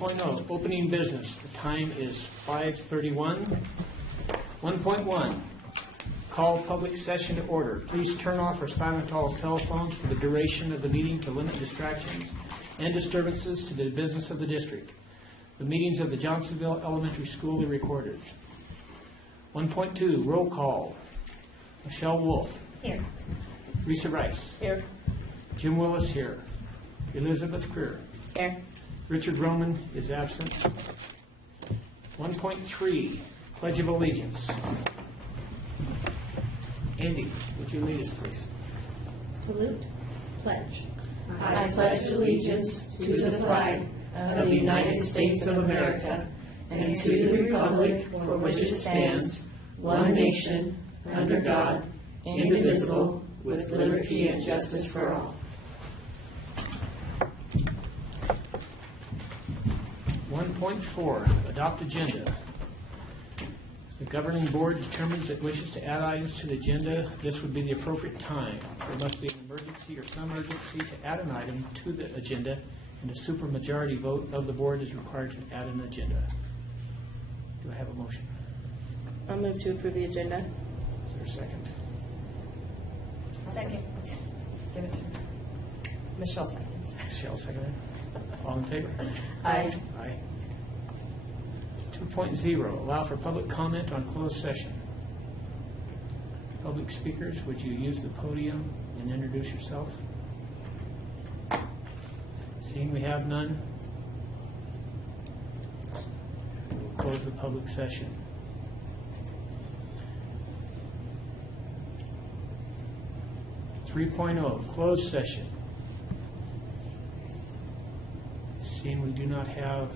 1.0, opening business. The time is 5:31. 1.1, call public session to order. Please turn off or silence all cell phones for the duration of the meeting to limit distractions and disturbances to the business of the district. The meetings of the Johnstonville Elementary School are recorded. 1.2, roll call. Michelle Wolf. Here. Risa Rice. Here. Jim Willis here. Elizabeth Creer. Here. Richard Roman is absent. 1.3, Pledge of Allegiance. Andy, would you lead us, please? Salute. Pledge. I pledge allegiance to the flag of the United States of America and to the republic for which it stands, one nation, under God, indivisible, with liberty and justice for all. 1.4, adopt agenda. The governing board determines it wishes to add items to the agenda. This would be the appropriate time. There must be an emergency or some urgency to add an item to the agenda, and a supermajority vote of the board is required to add an agenda. Do I have a motion? I'll move to approve the agenda. Is there a second? Second. Give it to Michelle seconds. Michelle, seconded. All in favor? Aye. Aye. 2.0, allow for public comment on closed session. Public speakers, would you use the podium and introduce yourself? Seeing we have none, we'll close the public session. Closed session. Seeing we do not have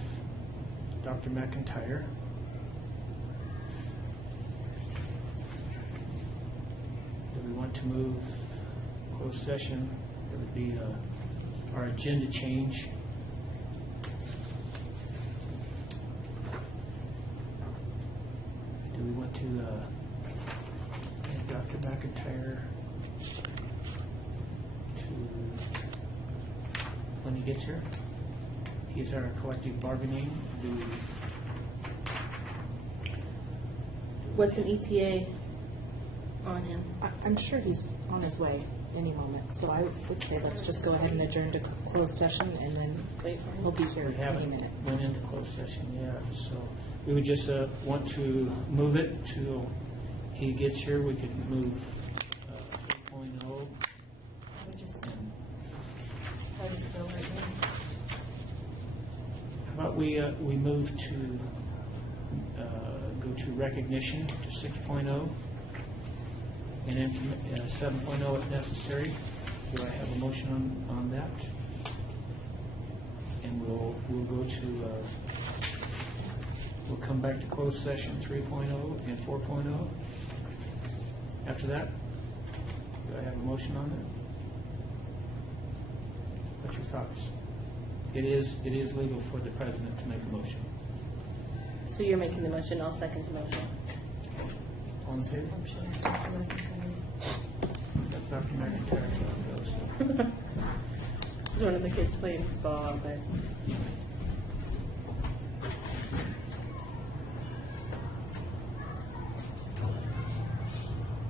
Dr. McIntyre. Do we want to move closed session? There would be our agenda change. Do we want to have Dr. McIntyre to, when he gets here? He's our collective bargaining. What's an ETA on him? I'm sure he's on his way any moment, so I would say let's just go ahead and adjourn to closed session, and then Wait for him. he'll be here We any haven't minute. went into closed session yet, so we would just want to move it till he gets here. We could move 4.0. I just go right now. How about we move to go to recognition to 6.0 and then 7.0 if necessary. Do I have a motion on that? And we'll go to we'll come back to closed session 3.0 and 4.0. After that, do I have a motion on that? What's your thoughts? It is legal for the president to make a motion. So you're making the motion, I'll second the motion. All in favor? Dr. McIntyre goes. One of the kids playing football out there.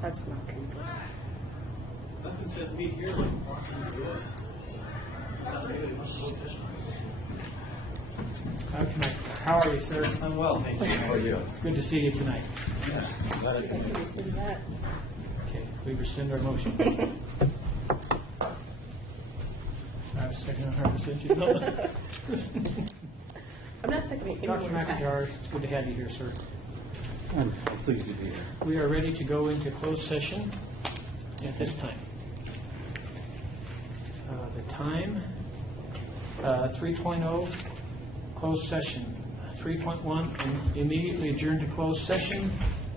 That's not creepy. Nothing says me here. How are you, sir? I'm well, thank you. How are you? It's good to see you tonight. Yeah. Glad I I can rescind that. Okay, we rescind our motion. I have a second on her rescission. No. I'm not seconding Dr. anyone. McIntyre, it's good to have you here, sir. I'm pleased to be here. We are ready to go into closed session at this time. The time, 3.0, closed session. 3.1, and immediately adjourn to closed session.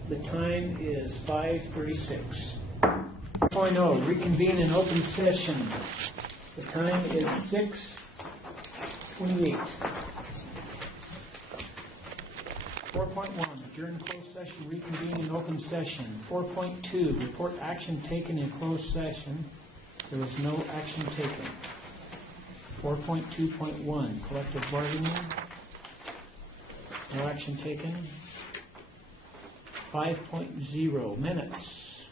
The time is 5:36. 3.0, reconvene in open session. The time is 6:28. 4.1, adjourn closed session, reconvene in open session. 4.2, report action taken in closed session. There was no action taken. 4.2.1, collective bargaining. No action taken. 5.0, minutes.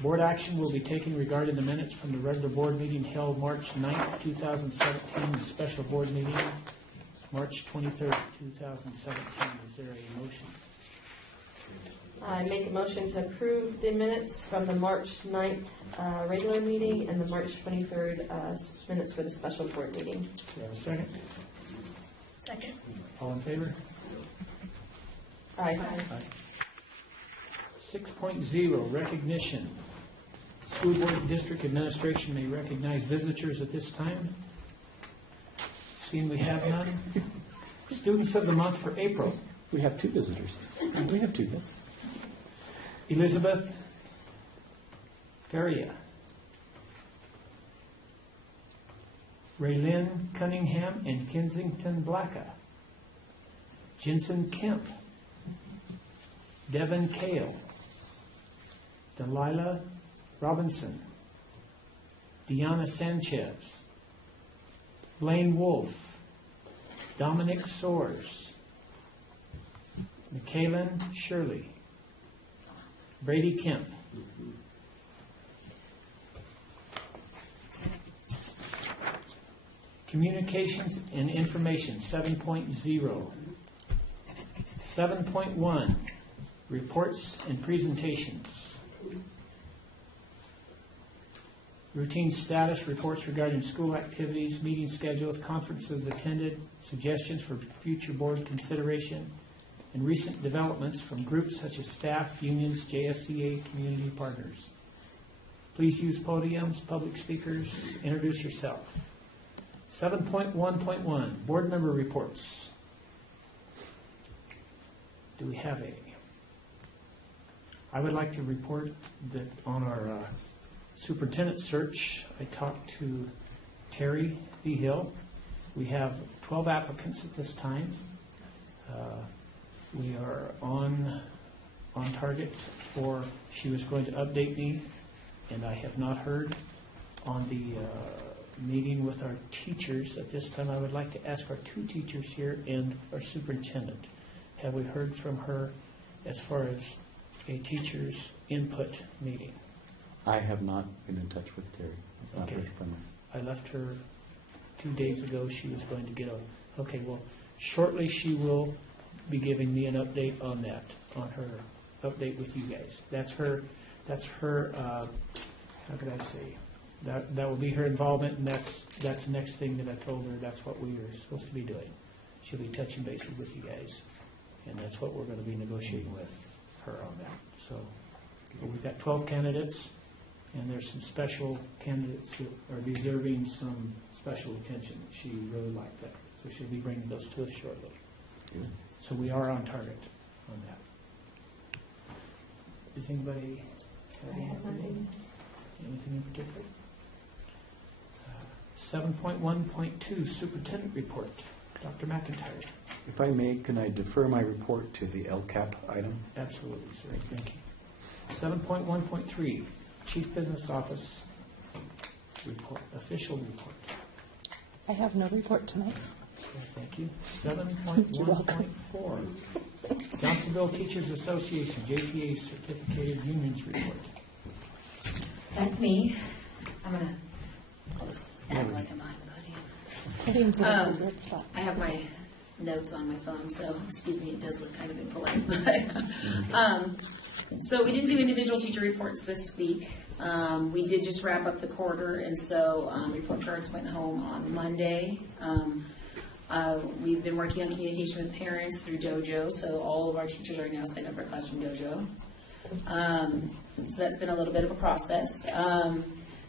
Board action will be taken regarding the minutes from the regular board meeting held March 9th, 2017, the special board meeting, March 23rd, 2017. Is there a motion? I make a motion to approve the minutes from the March 9th regular meeting and the March 23rd minutes for the special board meeting. Do you have a second? Second. All in favor? Aye. 6.0, recognition. School board and district administration may recognize visitors at this time. Seeing we have none. Students of the month for April. We have two visitors. We have two, yes. Elizabeth Faria. Raylyn Cunningham and Kensington Blacka. Jensen Kemp. Devin Kale. Delilah Robinson. Deanna Sanchez. Blaine Wolf. Dominic Soares. Michaelan Shirley. Brady Kemp. Communications and information, 7.0. 7.1, reports and presentations. Routine status reports regarding school activities, meeting schedules, conferences attended, suggestions for future board consideration, and recent developments from groups such as staff, unions, JSCA, community partners. Please use podiums, public speakers, introduce yourself. 7.1.1, board member reports. Do we have a? I would like to report that on our superintendent search, I talked to Terry V. Hill. We have 12 applicants at this time. We are on target for, she was going to update me, and I have not heard on the meeting with our teachers. At this time, I would like to ask our two teachers here and our superintendent. Have we heard from her as far as a teacher's input meeting? I have not been in touch with Terry. I've not Okay. heard from her. I left her 2 days ago. She was going to get a, okay, well, shortly she will be giving me an update on that, on her update with you guys. That's her, how could I say? That will be her involvement, and that's the next thing that I told her, that's what we are supposed to be doing. She'll be touching bases with you guys, and that's what we're going to be negotiating with her on that. So we've got 12 candidates, and there's some special candidates who are deserving some special attention. She really liked that, so she'll be bringing those to us shortly. Good. So we are on target on that. Does anybody have anything in particular? 7.1.2, superintendent report. Dr. McIntyre. If I may, can I defer my report to the LCAP item? Absolutely, sir. Thank you. 7.1.3, chief business office report, official report. I have no report tonight. Okay, thank you. You're welcome. 7.1.4, Johnstonville Teachers Association, JTA Certificated Unions Report. That's me. I'll just act like I'm behind the podium. Podium's in a good spot. I have my notes on my phone, so excuse me, it does look kind of impolite. But, so we didn't do individual teacher reports this week. We did just wrap up the quarter, and so report cards went home on Monday. We've been working on communication with parents through Dojo, so all of our teachers are now signed up for Classroom Dojo. So that's been a little bit of a process.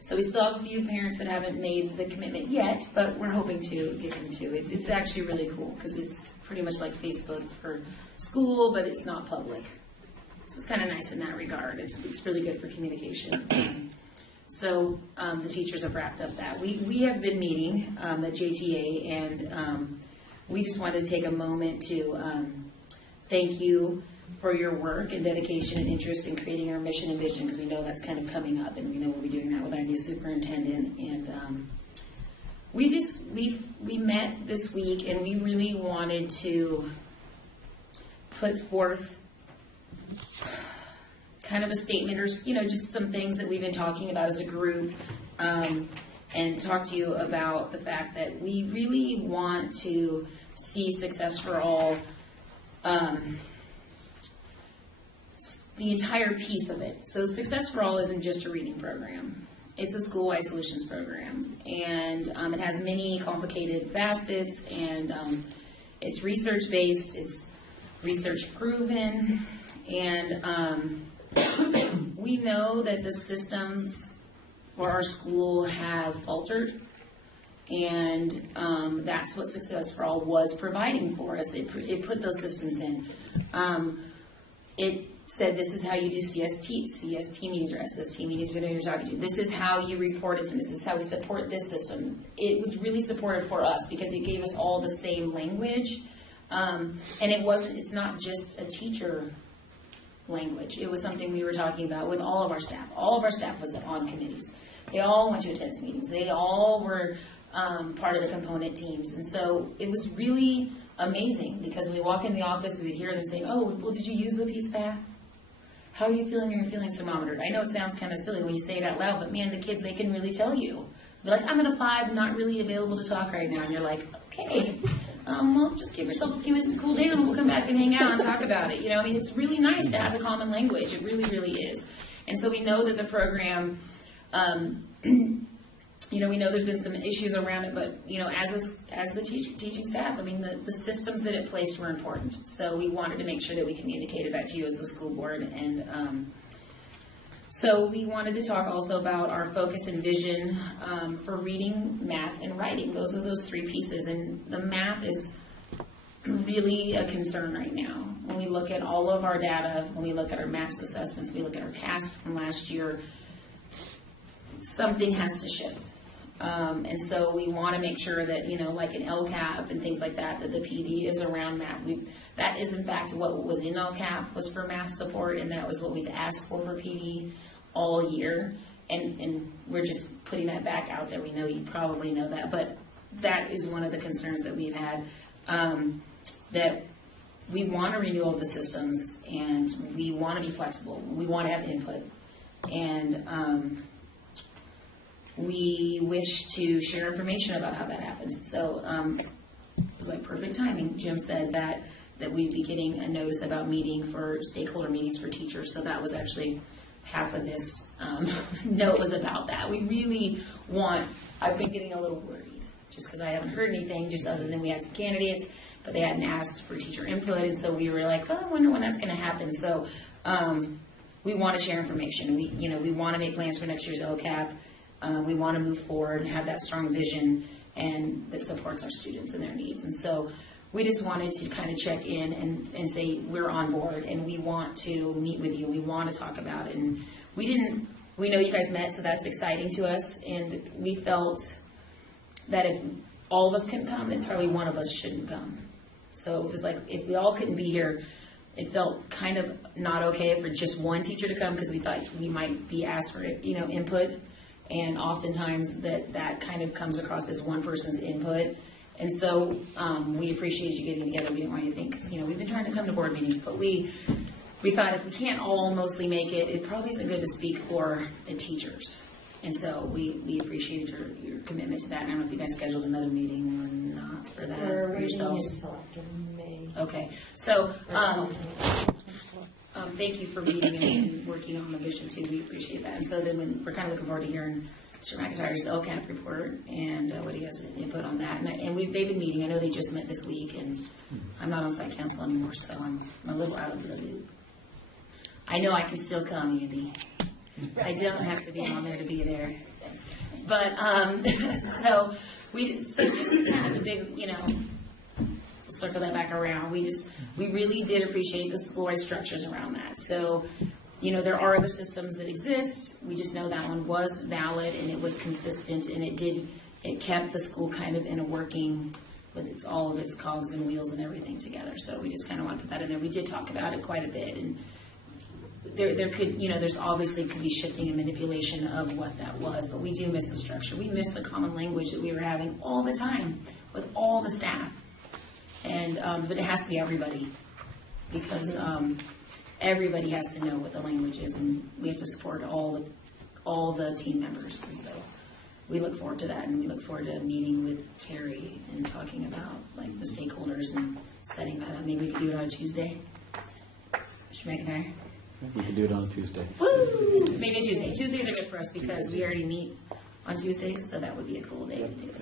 So we still have a few parents that haven't made the commitment yet, but we're hoping to get them to. It's actually really cool because it's pretty much like Facebook for school, but it's not public. So it's kind of nice in that regard. It's really good for communication. So the teachers have wrapped up that. We have been meeting the JTA, and we just wanted to take a moment to thank you for your work and dedication and interest in creating our mission and vision, because we know that's kind of coming up, and we know we'll be doing that with our new superintendent. And we met this week, and we really wanted to put forth kind of a statement or, just some things that we've been talking about as a group, and talk to you about the fact that we really want to see Success for All, the entire piece of it. So Success for All isn't just a reading program. It's a school-wide solutions program, and it has many complicated facets, and it's research-based, it's research-proven, and we know that the systems for our school have faltered, and that's what Success for All was providing for us. It put those systems in. It said, this is how you do CST meetings or SST meetings, whatever you're talking to. This is how you report it to me. This is how we support this system. It was really supportive for us because it gave us all the same language. And it's not just a teacher language. It was something we were talking about with all of our staff. All of our staff was on committees. They all went to attendance meetings. They all were part of the component teams. And so it was really amazing because when we walk in the office, we would hear them say, oh, well, did you use the PSPAC? How are you feeling when you're feeling thermometer? I know it sounds kind of silly when you say it out loud, but man, the kids, they can really tell you. They're like, I'm at a 5, not really available to talk right now. And you're like, okay, well, just give yourself a few minutes to cool down and we'll come back and hang out and talk about it. It's really nice to have a common language. It really, really is. And so we know that the program, we know there's been some issues around it, but, as the teaching staff, the systems that it placed were important. So we wanted to make sure that we communicated that to you as the school board. And so we wanted to talk also about our focus and vision for reading, math, and writing. Those are those 3 pieces. And the math is really a concern right now. When we look at all of our data, when we look at our MAPS assessments, we look at our CAST from last year, something has to shift. And so we want to make sure that, like an LCAP and things like that, that the PD is around math. That is, in fact, what was in LCAP was for math support, and that was what we've asked for PD all year. And we're just putting that back out there. We know you probably know that, but that is one of the concerns that we've had, that we want a renewal of the systems, and we want to be flexible. We want to have input. And we wish to share information about how that happens. So it was like perfect timing. Jim said that we'd be getting a notice about stakeholder meetings for teachers. So that was actually half of this note was about that. We really I've been getting a little worried just because I haven't heard anything, just other than we had some candidates, but they hadn't asked for teacher input. And so we were like, I wonder when that's going to happen. So we want to share information. We want to make plans for next year's LCAP. We want to move forward and have that strong vision and that supports our students and their needs. And so we just wanted to kind of check in and say we're on board and we want to meet with you. We want to talk about it. And we know you guys met, so that's exciting to us. And we felt that if all of us couldn't come, then probably one of us shouldn't come. So it was like if we all couldn't be here, it felt kind of not okay for just one teacher to come because we thought we might be asked for input. And oftentimes that kind of comes across as one person's input. And so we appreciate you getting together. We didn't want you to think, because we've been trying to come to board meetings, but we thought if we can't all mostly make it, it probably isn't good to speak for the teachers. And so we appreciated your commitment to that. And I don't know if you guys scheduled another meeting or not for that for yourselves. Until after May. Okay. So thank you for meeting and working on the vision too. We appreciate that. And so then we're kind of looking forward to hearing Mr. McIntyre's LCAP report and what he has input on that. And they've been meeting. I know they just met this week, and I'm not on site council anymore, so I'm a little out of the loop. I know I can still come, Andy. I don't have to be on there to be there. But so just kind of a big, circle that back around. We really did appreciate the school-wide structures around that. So, there are other systems that exist. We just know that one was valid and it was consistent, and it kept the school kind of in a working with all of its cogs and wheels and everything together. So we just kind of want to put that in there. We did talk about it quite a bit, and there could, there's obviously could be shifting and manipulation of what that was, but we do miss the structure. We miss the common language that we were having all the time with all the staff. And but it has to be everybody. because everybody has to know what the language is, and we have to support all the team members. And so we look forward to that, and we look forward to meeting with Terry and talking about like the stakeholders and setting that up. Maybe we could do it on a Tuesday. Mr. McIntyre? We can do it on a Tuesday. Woo! Maybe a Tuesday. Tuesdays are good for us because we already meet on Tuesdays, so that would be a cool day to do it.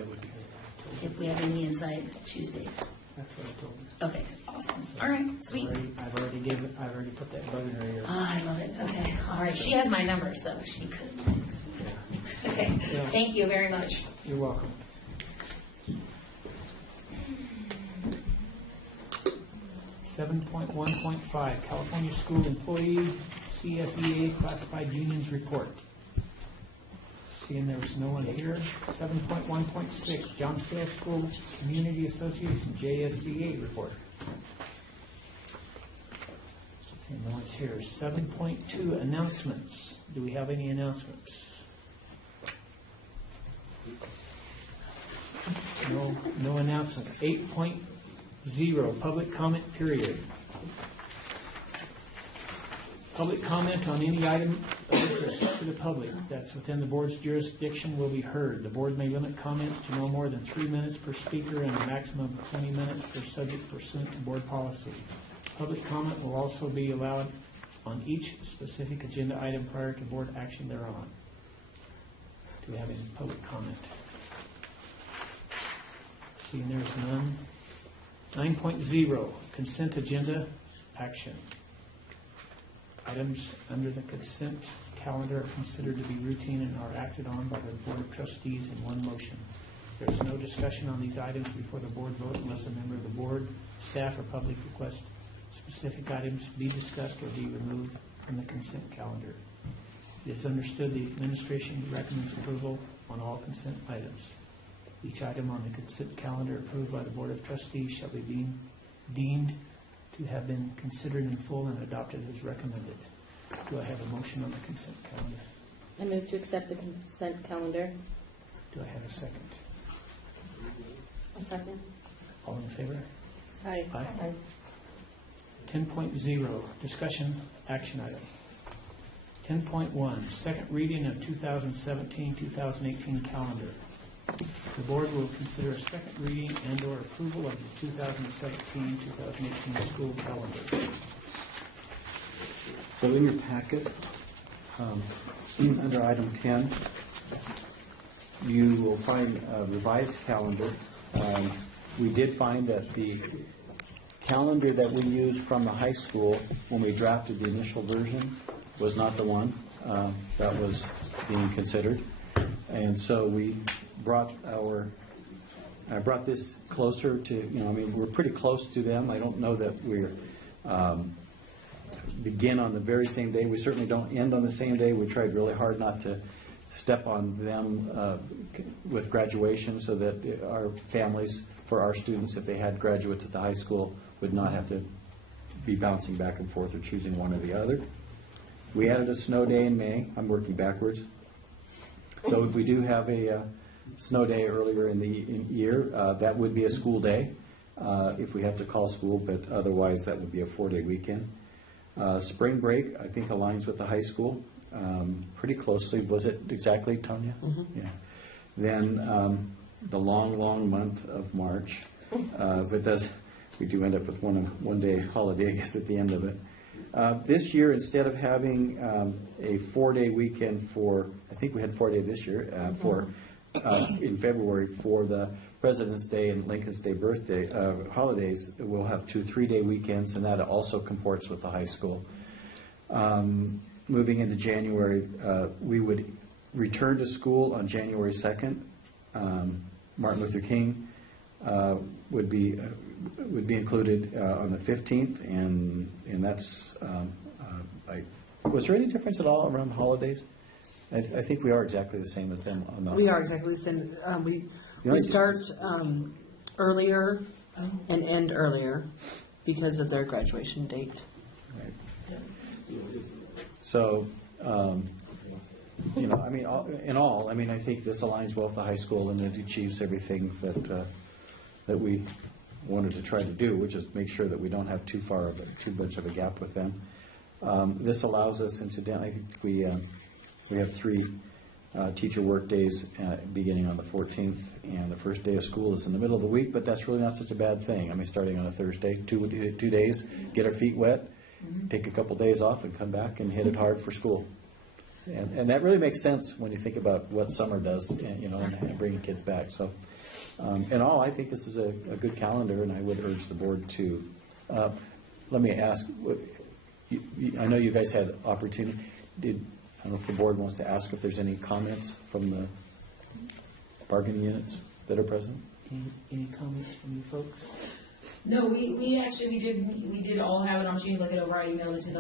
If we have any inside Tuesdays. That's what I told her. Okay, awesome. All right, sweet. I've already put that bug in her ear. Oh, I love it. Okay, all right. She has my number, so she could. Okay, Yeah. thank you very much. You're welcome. Seven point 1.5, California School Employee CSEA Classified Unions Report. Seeing there was no one here. 7.1.6, Johnstonville School Community Association JSCA Report. Seeing no one's here. 7.2, announcements. Do we have any announcements? No announcements. 8.0, public comment period. Public comment on any item of interest to the public that's within the board's jurisdiction will be heard. The board may limit comments to no more than 3 minutes per speaker and a maximum of 20 minutes per subject pursuant to board policy. Public comment will also be allowed on each specific agenda item prior to board action thereon. Do we have any public comment? Seeing there's none. 9.0, consent agenda action. Items under the consent calendar are considered to be routine and are acted on by the Board of Trustees in one motion. There is no discussion on these items before the board vote unless a member of the board, staff, or public request specific items be discussed or be removed from the consent calendar. It is understood the administration recommends approval on all consent items. Each item on the consent calendar approved by the Board of Trustees shall be deemed to have been considered in full and adopted as recommended. Do I have a motion on the consent calendar? I move to accept the consent calendar. Do I have a second? A second. All in favor? Aye. Aye. 10.0, discussion action item. 10.1, second reading of 2017-2018 calendar. The board will consider a second reading and/or approval of the 2017-2018 school calendar. So in your packet, under item 10, you will find a revised calendar. We did find that the calendar that we used from the high school when we drafted the initial version was not the one that was being considered. And so we I brought this closer to, we're pretty close to them. I don't know that we're begin on the very same day. We certainly don't end on the same day. We tried really hard not to step on them with graduation so that our families, for our students, if they had graduates at the high school, would not have to be bouncing back and forth or choosing one or the other. We added a snow day in May. I'm working backwards. So if we do have a snow day earlier in the year, that would be a school day if we have to call school, but otherwise that would be a 4-day weekend. Spring break, I think, aligns with the high school pretty closely. Was it exactly, Tanya? Mm-hmm. Yeah. Then the long month of March, but we do end up with one day holiday, I guess, at the end of it. This year, instead of having a 4-day weekend I think we had 4-day this year, in February for the President's Day and Lincoln's Day birthday holidays, we'll have 2 3-day weekends, and that also comports with the high school. Moving into January, we would return to school on January 2nd. Martin Luther King would be included on the 15th, and that's. Was there any difference at all around holidays? I think we are exactly the same as them on the. We are exactly the same. We start earlier and end earlier because of their graduation date. Right. So, in all, I think this aligns well with the high school and it achieves everything that we wanted to try to do, which is make sure that we don't have too much of a gap with them. This allows us, incidentally, I think we have 3 teacher work days beginning on the 14th, and the first day of school is in the middle of the week, but that's really not such a bad thing. I mean, starting on a Thursday, 2 days, get our feet wet, take a couple days off, and come back and hit it hard for school. And that really makes sense when you think about what summer does, and bringing kids back. So, in all, I think this is a good calendar, and I would urge the board to. Let me ask. I know you guys had opportunity. I don't know if the board wants to ask if there's any comments from the bargaining units that are present. Any comments from you folks? No, we did all have an opportunity to look it over. I emailed it to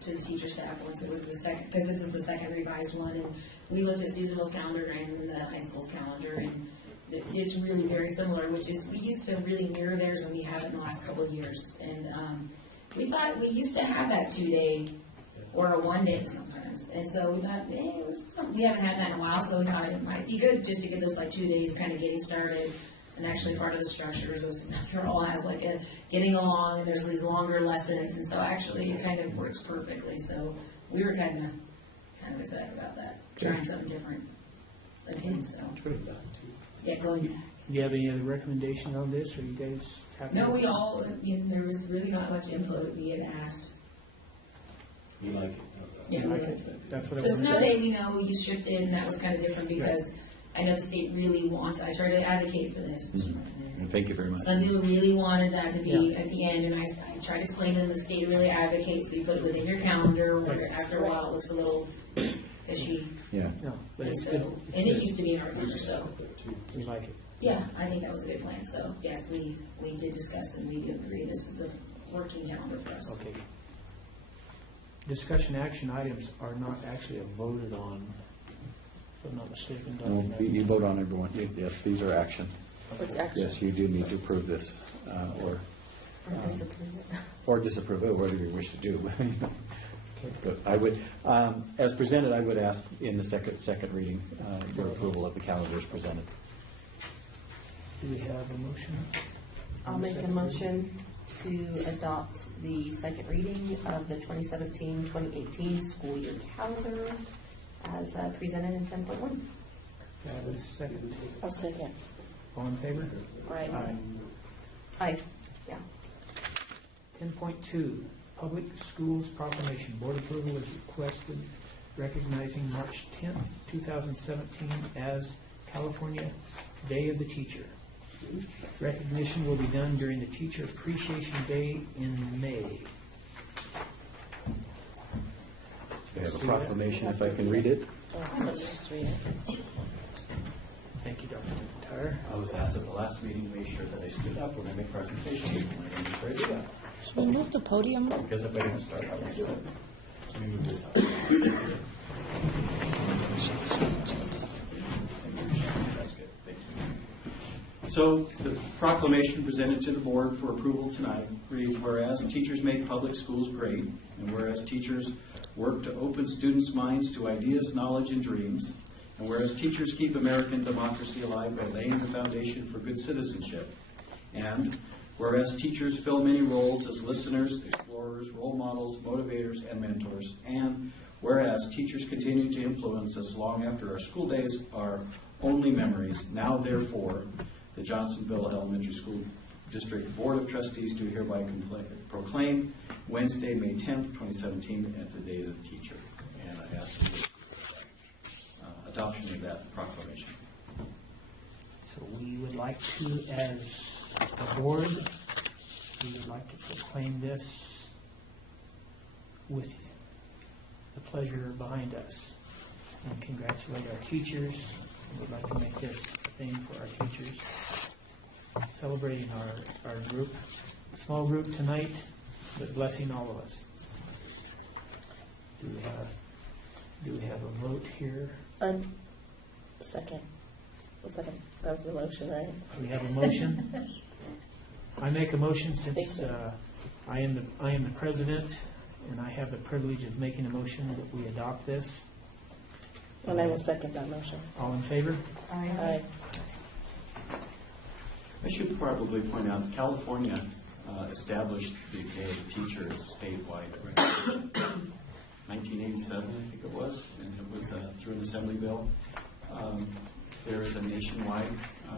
to the teacher staff once it was the second, because this is the second revised one, and we looked at Susanville's calendar and the high school's calendar, and it's really very similar, which is, we used to really mirror theirs, and we haven't in the last couple of years. And we thought we used to have that 2-day or a 1-day sometimes. And so we thought, we haven't had that in a while, so we thought it might be good just to get those 2 days kind of getting started. And actually part of the structure is they're all has a getting along, and there's these longer lessons, and so actually it kind of works perfectly. So we were kind of excited about that, trying something different again. So yeah, going back. Do you have any other recommendation on this, or you guys happy? No, we all, there was really not much input we had asked. You like it? Yeah, like it. That's what I the wanted. snow day, we know we just shifted, and that was kind of different because I know the state really wants, I try to advocate for this. Thank you very much. Some people really wanted that to be at the end, and I try to explain to them the state really advocates, so you put it within your calendar, where after a while it looks a little fishy. Yeah. No, but And it's so, good. and it used to be in our calendar, so, We like it. yeah, I think that was a good plan. So, yes, we did discuss and we do agree this is a working calendar for us. Okay. Discussion action items are not actually voted on, if I'm not mistaken. No, you vote on everyone. Yes, these are action. What's action? Yes, you do need to approve this, or disapprove it, whatever you wish to do. But I would, as presented, I would ask in the second reading for approval of the calendars presented. Do we have a motion? I'll make a motion to adopt the second reading of the 2017-2018 school year calendar as presented in 10.1. Do I have a second? I'll second. All in favor? Aye. Aye. Yeah. 10.2, Public Schools Proclamation. Board approval is requested recognizing March 10th, 2017 as California Day of the Teacher. Recognition will be done during the Teacher Appreciation Day in May. We have a proclamation, if I can read it. Let's read it. Thank you, Dr. McIntyre. I was asked at the last meeting to make sure that I stood up when I make presentations. Should we move the podium? Because if I didn't start, I was. Let me move this up. That's good. Thank you. So the proclamation presented to the board for approval tonight reads, whereas teachers make public schools great, and whereas teachers work to open students' minds to ideas, knowledge, and dreams, and whereas teachers keep American democracy alive by laying the foundation for good citizenship, and whereas teachers fill many roles as listeners, explorers, role models, motivators, and mentors, and whereas teachers continue to influence us long after our school days are only memories, now therefore the Johnstonville Elementary School District Board of Trustees do hereby proclaim Wednesday, May 10th, 2017 at the Days of the Teacher. And I ask for adoption of that proclamation. So we would like to, as a board, we would like to proclaim this with the pleasure behind us and congratulate our teachers. We would like to make this a thing for our teachers. Celebrating our group, small group tonight, but blessing all of us. Do we have a vote here? Second. Second. That was the motion, right? We have a motion. I make a motion since I am the president, and I have the privilege of making a motion that we adopt this. And I will second that motion. All in favor? Aye. I should probably point out, California established the Day of the Teacher as statewide recognition. 1987, I think it was, and it was through an assembly bill. There is a nationwide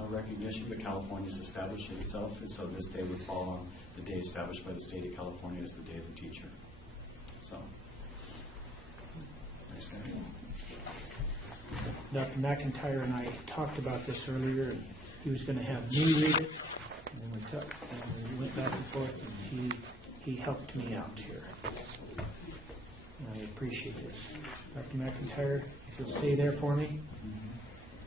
recognition, but California's established it itself, and so this day would fall on the day established by the state of California as the Day of the Teacher. So, next slide. Dr. McIntyre and I talked about this earlier, and he was going to have me read it, and we went back and forth, and he helped me out here. And I appreciate this. Dr. McIntyre, if you'll stay there for me.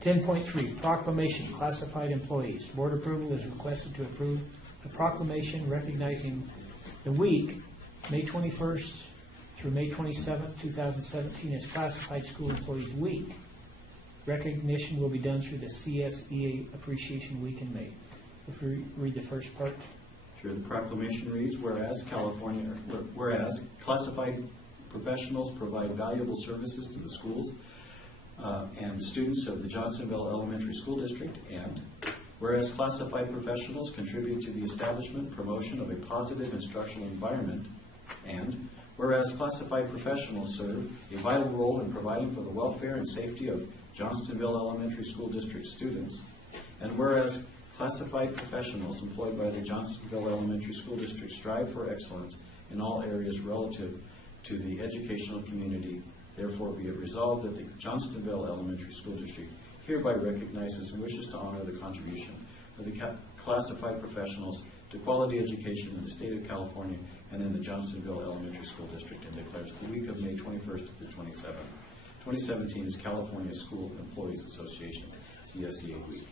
10.3, proclamation, classified employees. Board approval is requested to approve a proclamation recognizing the week, May 21st through May 27th, 2017, as Classified School Employees Week. Recognition will be done through the CSEA Appreciation Week in May. If we read the first part. Sure. The proclamation reads, whereas classified professionals provide valuable services to the schools and students of the Johnstonville Elementary School District, and whereas classified professionals contribute to the establishment, promotion of a positive instructional environment, and whereas classified professionals serve a vital role in providing for the welfare and safety of Johnstonville Elementary School District students, and whereas classified professionals employed by the Johnstonville Elementary School District strive for excellence in all areas relative to the educational community, therefore be it resolved that the Johnstonville Elementary School District hereby recognizes and wishes to honor the contribution of the classified professionals to quality education in the state of California and in the Johnstonville Elementary School District, and declares the week of May 21st to the 27th. 2017 is California School Employees Association, CSEA Week.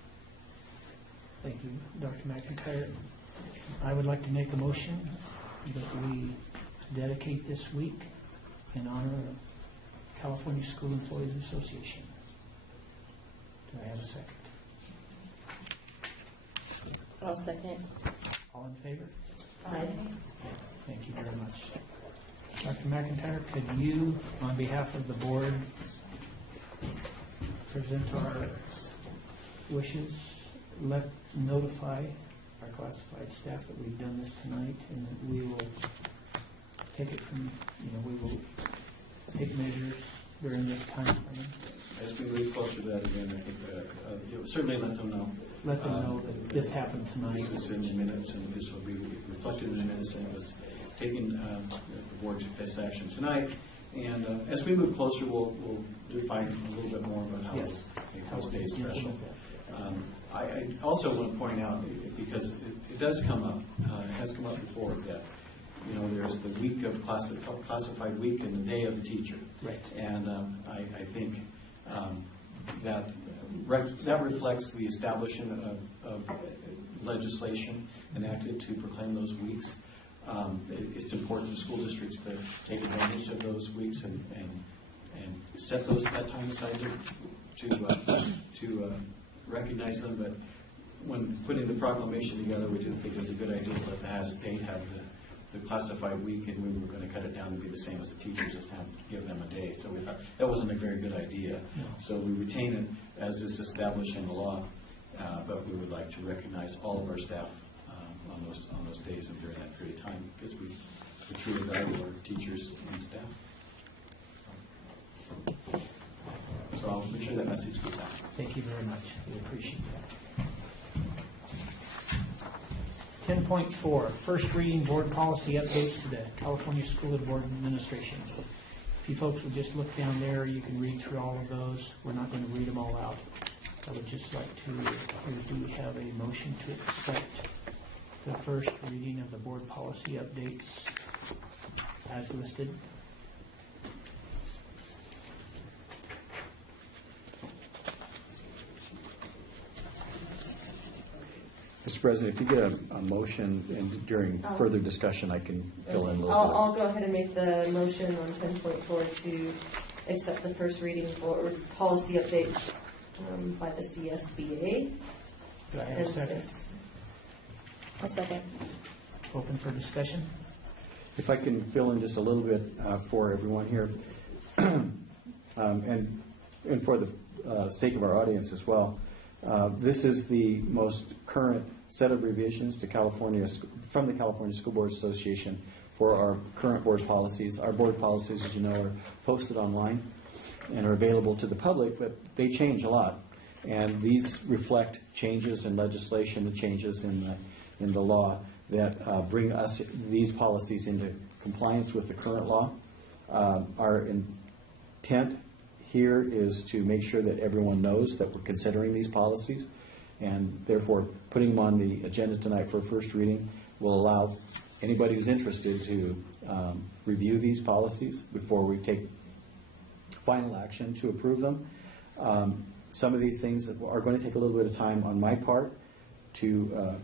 Thank you, Dr. McIntyre. I would like to make a motion that we dedicate this week in honor of California School Employees Association. Do I have a second? I'll second. All in favor? Aye. Thank you very much. Dr. McIntyre, could you, on behalf of the board, present our wishes, notify our classified staff that we've done this tonight, and that we will take it from, we will take measures during this time frame. As we move closer to that again, I think certainly let them know. Let them know that this happened tonight. This is in the minutes, and this will be reflected in the minutes, and it was taking the board to this action tonight. And as we move closer, we'll define a little bit more about how Yes. those days special. I also want to point out, because it does come up, it has come up before, that there's the week of classified week and the Day of the Teacher. Right. And I think that reflects the establishment of legislation enacted to proclaim those weeks. It's important for school districts to take advantage of those weeks and set that time aside to recognize them. But when putting the proclamation together, we didn't think it was a good idea to let the state have the classified week, and we were going to cut it down to be the same as the teachers, just have to give them a day. So we thought that wasn't a very good idea. No. So we retain it as is established in the law, but we would like to recognize all of our staff on those days and during that period of time, because we truly value our teachers and staff. So I'll make sure that message goes out. Thank you very much. We appreciate that. 10.4, first reading board policy updates to the California School Board Administration. If you folks would just look down there, you can read through all of those. We're not going to read them all out. I would just like to, do we have a motion to accept the first reading of the board policy updates as listed? Mr. President, if you get a motion and during further discussion, I can fill in a little I'll go ahead and make the motion on 10.4 to accept the first reading for policy updates by the CSBA. Do I have a second? I'll second. Open for discussion? If I can fill in just a little bit for everyone here, and for the sake of our audience as well, this is the most current set of revisions to from the California School Board Association for our current board policies. Our board policies, as you know, are posted online and are available to the public, but they change a lot. And these reflect changes in legislation, the changes in the law that bring us these policies into compliance with the current law. Our intent here is to make sure that everyone knows that we're considering these policies, and therefore putting them on the agenda tonight for first reading will allow anybody who's interested to review these policies before we take final action to approve them. Some of these things are going to take a little bit of time on my part to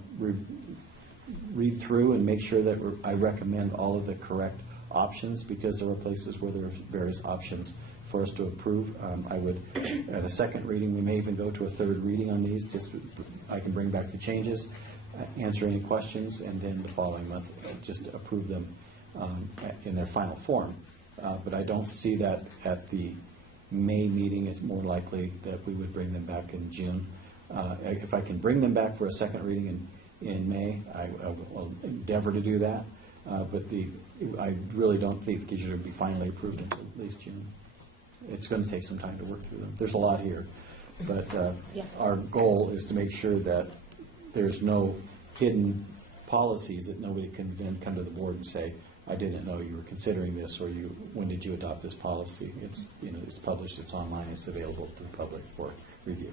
read through and make sure that I recommend all of the correct options, because there are places where there are various options for us to approve. I would, at a second reading, we may even go to a third reading on these. Just I can bring back the changes, answer any questions, and then the following month just approve them in their final form. But I don't see that at the May meeting. It's more likely that we would bring them back in June. If I can bring them back for a second reading in May, I will endeavor to do that. But I really don't think these should be finally approved until at least June. It's going to take some time to work through them. There's a lot here. But our goal is to make sure that there's no hidden policies that nobody can then come to the board and say, I didn't know you were considering this, or when did you adopt this policy? It's it's published, it's online, it's available to the public for review.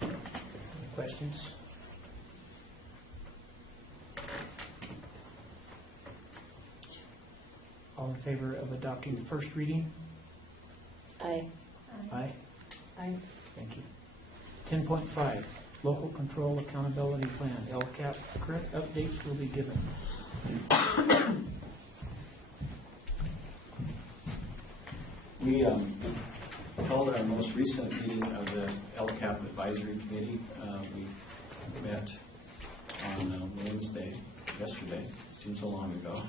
Any questions? All in favor of adopting the first reading? Aye. Aye. Aye. Thank you. 10.5, Local Control Accountability Plan, LCAP. Correct updates will be given. We held our most recent meeting of the LCAP Advisory Committee. We met on Wednesday, yesterday. Seems so long ago.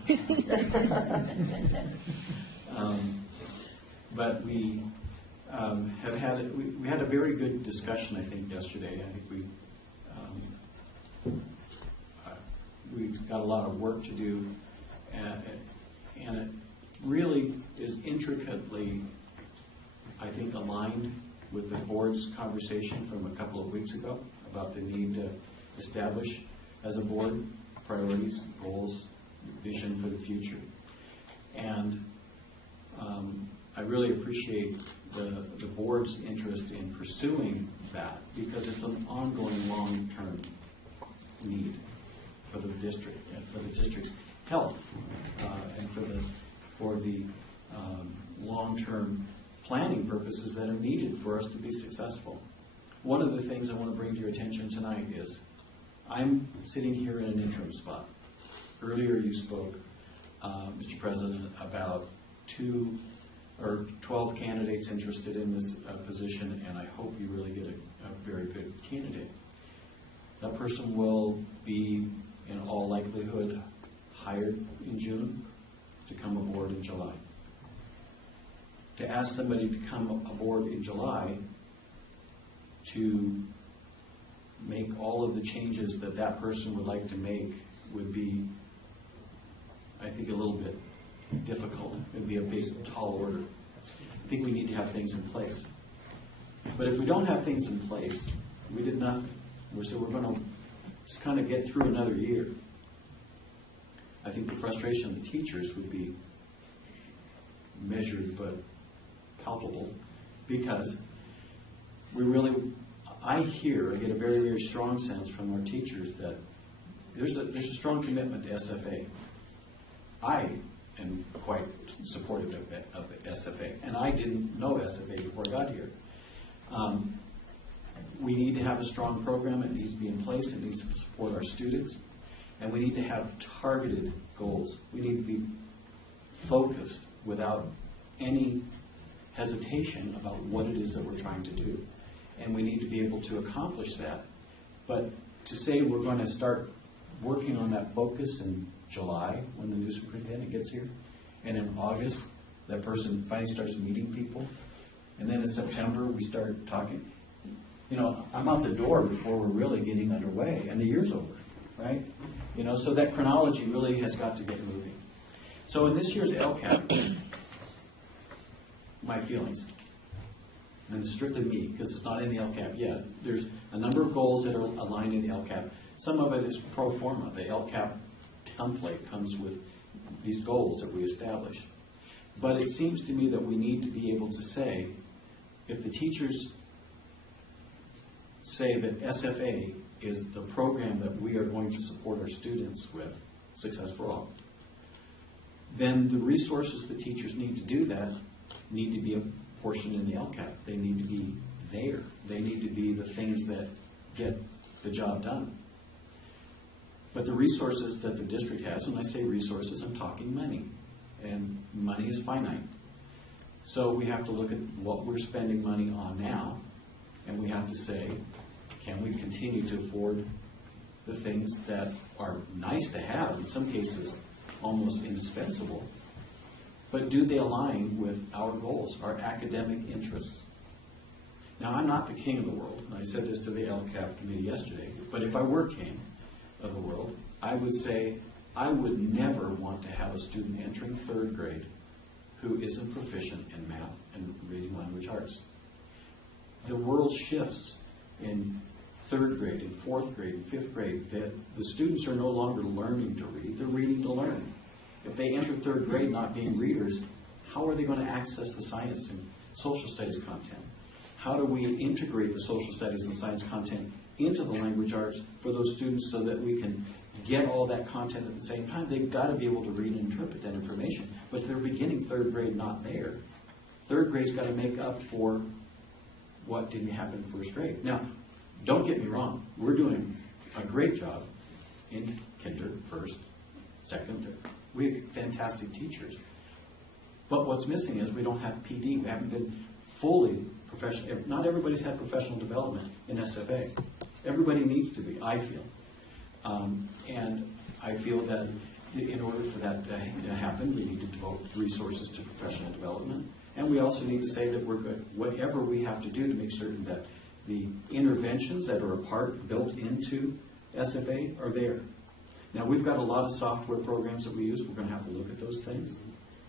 But we had a very good discussion, I think, yesterday. I think we got a lot of work to do, and it really is intricately, I think, aligned with the board's conversation from a couple of weeks ago about the need to establish, as a board, priorities, goals, vision for the future. And I really appreciate the board's interest in pursuing that, because it's an ongoing long-term need for the district and for the district's health, and for the long-term planning purposes that are needed for us to be successful. One of the things I want to bring to your attention tonight is I'm sitting here in an interim spot. Earlier you spoke, Mr. President, about 2 or 12 candidates interested in this position, and I hope you really get a very good candidate. That person will be, in all likelihood, hired in June to come aboard in July. To ask somebody to come aboard in July to make all of the changes that that person would like to make would be, I think, a little bit difficult. It would be a big, tall order. I think we need to have things in place. But if we don't have things in place, we did nothing. So we're going to just kind of get through another year. I think the frustration of the teachers would be measured but palpable, because I get a very, very strong sense from our teachers that there's a strong commitment to SFA. I am quite supportive of SFA, and I didn't know SFA before I got here. We need to have a strong program. It needs to be in place. It needs to support our students. And we need to have targeted goals. We need to be focused without any hesitation about what it is that we're trying to do. And we need to be able to accomplish that. But to say we're going to start working on that focus in July when the new superintendent gets here, and in August that person finally starts meeting people, and then in September we start talking, I'm out the door before we're really getting underway, and the year's over, right? So that chronology really has got to get moving. So in this year's LCAP, my feelings, and it's strictly me, because it's not in the LCAP yet. There's a number of goals that are aligned in the LCAP. Some of it is pro forma. The LCAP template comes with these goals that we establish. But it seems to me that we need to be able to say, if the teachers say that SFA is the program that we are going to support our students with, Success for All, then the resources the teachers need to do that need to be apportioned in the LCAP. They need to be there. They need to be the things that get the job done. But the resources that the district has, when I say resources, I'm talking money. And money is finite. So we have to look at what we're spending money on now, and we have to say, can we continue to afford the things that are nice to have, in some cases almost indispensable, but do they align with our goals, our academic interests? Now, I'm not the king of the world, and I said this to the LCAP committee yesterday, but if I were king of the world, I would say I would never want to have a student entering third grade who isn't proficient in math and reading language arts. The world shifts in third grade, in fourth grade, in fifth grade, that the students are no longer learning to read, they're reading to learn. If they enter third grade not being readers, how are they going to access the science and social studies content? How do we integrate the social studies and science content into the language arts for those students so that we can get all that content at the same time? They've got to be able to read and interpret that information. But if they're beginning third grade not there, third grade's got to make up for what didn't happen in first grade. Now, don't get me wrong. We're doing a great job in kinder, first, second, third. We have fantastic teachers. But what's missing is we don't have PD. We haven't been fully professional. Not everybody's had professional development in SFA. Everybody needs to be, I feel. And I feel that in order for that to happen, we need to devote resources to professional development. And we also need to say that we're good. Whatever we have to do to make certain that the interventions that are built into SFA are there. Now, we've got a lot of software programs that we use. We're going to have to look at those things.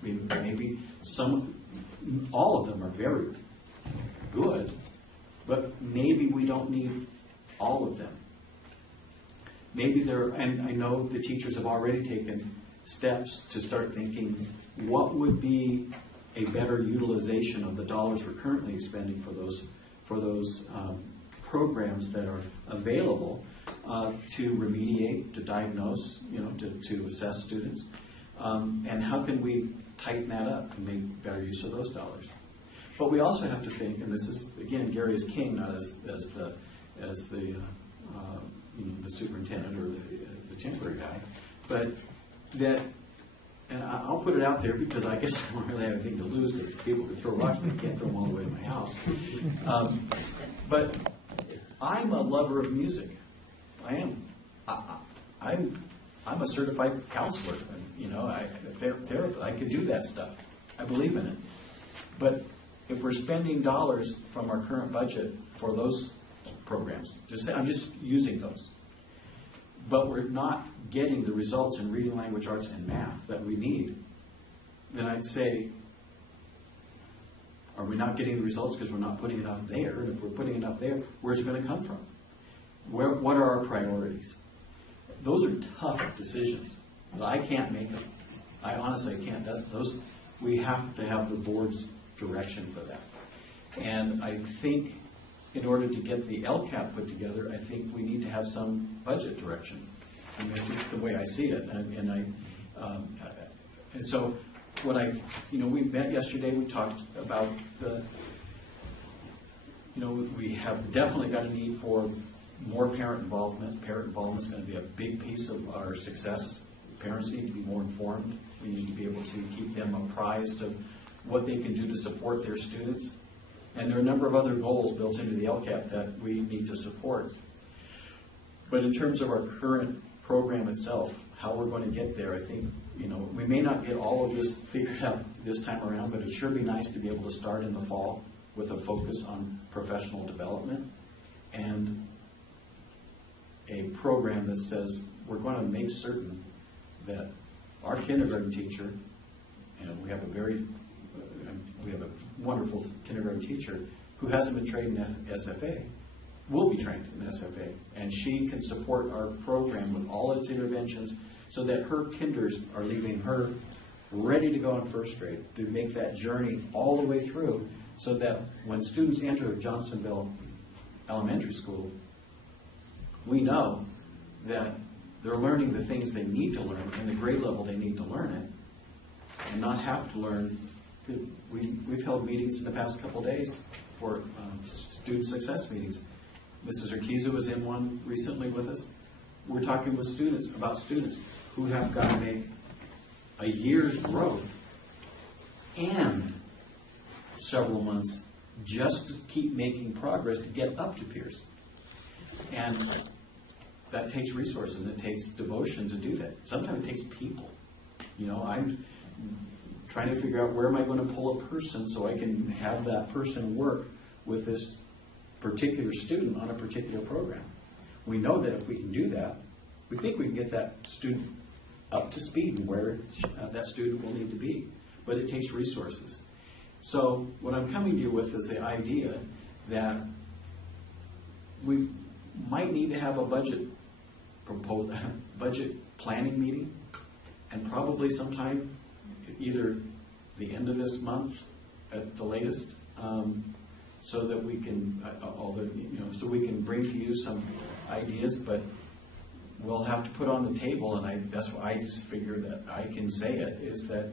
Maybe all of them are very good, but maybe we don't need all of them. Maybe and I know the teachers have already taken steps to start thinking, what would be a better utilization of the dollars we're currently expending for those programs that are available to remediate, to diagnose, to assess students, and how can we tighten that up and make better use of those dollars? But we also have to think, and this is again, Gary is king, not as the superintendent or the temporary guy, but that, and I'll put it out there because I guess I don't really have anything to lose because people can throw rocks, but I can't throw them all the way to my house. But I'm a lover of music. I am. I'm a certified counselor. Therapist. I could do that stuff. I believe in it. But if we're spending dollars from our current budget for those programs, I'm just using those, but we're not getting the results in reading, language arts, and math that we need, then I'd say, are we not getting the results because we're not putting enough there? And if we're putting enough there, where's it going to come from? What are our priorities? Those are tough decisions, but I can't make them. I honestly can't. We have to have the board's direction for that. And I think in order to get the LCAP put together, I think we need to have some budget direction. I mean, it's just the way I see it. And so we met yesterday, we talked about we have definitely got a need for more parent involvement. Parent involvement is going to be a big piece of our success. Parents need to be more informed. We need to be able to keep them apprised of what they can do to support their students. And there are a number of other goals built into the LCAP that we need to support. But in terms of our current program itself, how we're going to get there, I think, we may not get all of this figured out this time around, but it sure be nice to be able to start in the fall with a focus on professional development and a program that says we're going to make certain that our kindergarten teacher, and we have a wonderful kindergarten teacher who hasn't been trained in SFA, will be trained in SFA, and she can support our program with all its interventions so that her kinders are leaving her ready to go in first grade, to make that journey all the way through, so that when students enter Johnstonville Elementary School, we know that they're learning the things they need to learn and the grade level they need to learn it, and not have to learn. We've held meetings in the past couple days for student success meetings. Mrs. Urquiza was in one recently with us. We're talking with students about students who have got to make a year's growth and several months just to keep making progress to get up to peers. And that takes resources and it takes devotion to do that. Sometimes it takes people. You know, I'm trying to figure out where am I going to pull a person so I can have that person work with this particular student on a particular program. We know that if we can do that, we think we can get that student up to speed and where that student will need to be. But it takes resources. So what I'm coming to you with is the idea that we might need to have a budget planning meeting, and probably sometime either the end of this month at the latest, so that we can, so we can bring to you some ideas, but we'll have to put on the table, and that's why I just figure that I can say it, is that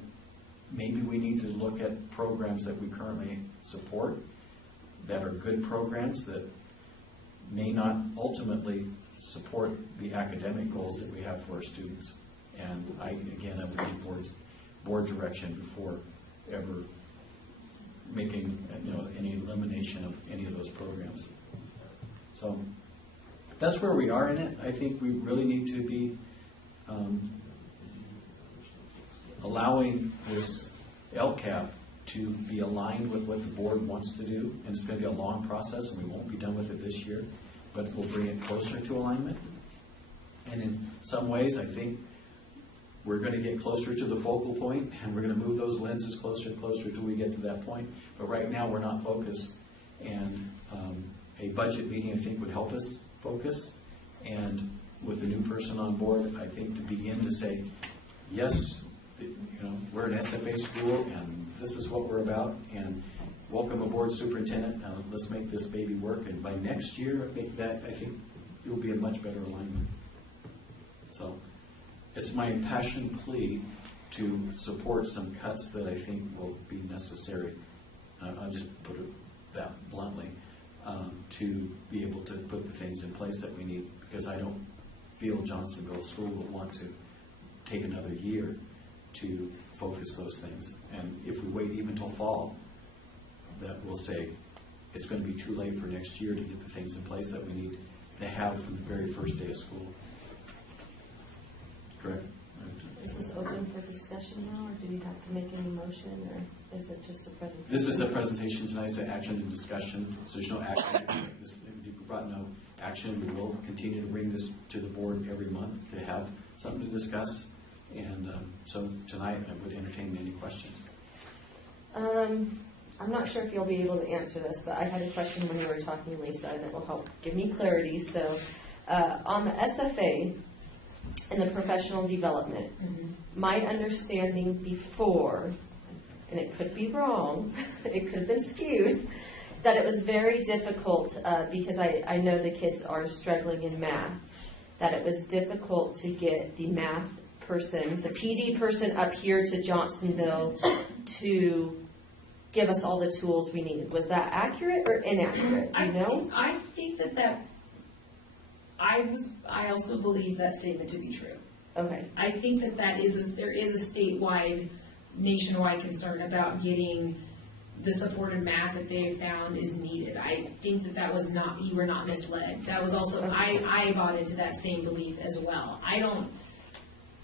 maybe we need to look at programs that we currently support that are good programs that may not ultimately support the academic goals that we have for our students. And I would need board direction before ever making any elimination of any of those programs. So that's where we are in it. I think we really need to be allowing this LCAP to be aligned with what the board wants to do, and it's going to be a long process, and we won't be done with it this year, but we'll bring it closer to alignment. And in some ways, I think we're going to get closer to the focal point, and we're going to move those lenses closer and closer till we get to that point. But right now, we're not focused, and a budget meeting, I think, would help us focus. And with the new person on board, I think to begin to say, yes, we're an SFA school, and this is what we're about, and welcome aboard, superintendent. Let's make this baby work, and by next year, I think you'll be in much better alignment. So it's my passion plea to support some cuts that I think will be necessary. I'll just put it that bluntly, to be able to put the things in place that we need, because I don't feel Johnstonville School will want to take another year to focus those things. And if we wait even till fall, that we'll say it's going to be too late for next year to get the things in place that we need to have from the very first day of school. Correct? Is this open for discussion now, or do we have to make any motion, or is it just a presentation? This is a presentation tonight. It's an action and discussion. So there's no action. We brought no action. We will continue to bring this to the board every month to have something to discuss. And so tonight I would entertain any questions. I'm not sure if you'll be able to answer this, but I had a question when you were talking, Lisa, and it will help give me clarity. So on the SFA and the professional development, my understanding before, and it could be wrong, it could have been skewed, that it was very difficult because I know the kids are struggling in math, that it was difficult to get the math person, the PD person up here to Johnstonville to give us all the tools we needed. Was that accurate or inaccurate? Do you know? I think that I also believe that statement to be true. Okay. I think that there is a statewide, nationwide concern about getting the support in math that they found is needed. I think that was not, you were not misled. That was also, I bought into that same belief as well.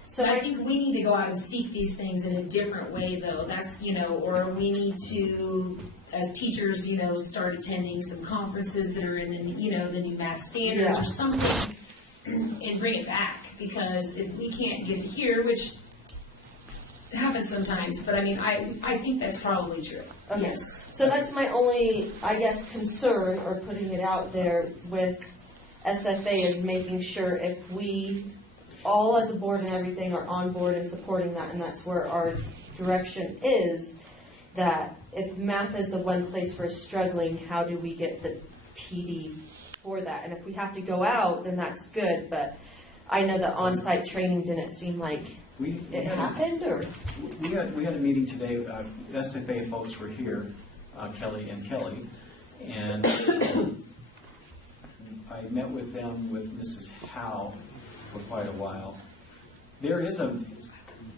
So I think we need to go out and seek these things in a different way, though. That's, or we need to, as teachers, start attending some conferences that are in the, the new math standards Yeah. or something, and bring it back. Because if we can't get it here, which happens sometimes, but I mean, I think that's probably true. Okay. Yes. So that's my only, I guess, concern, or putting it out there with SFA, is making sure if we all as a board and everything are on board and supporting that, and that's where our direction is, that if math is the one place we're struggling, how do we get the PD for that? And if we have to go out, then that's good, but I know that on-site training didn't seem like it happened, or? We had a meeting today, SFA folks were here, Kelly, and I met with them with Mrs. Howe for quite a while. There is a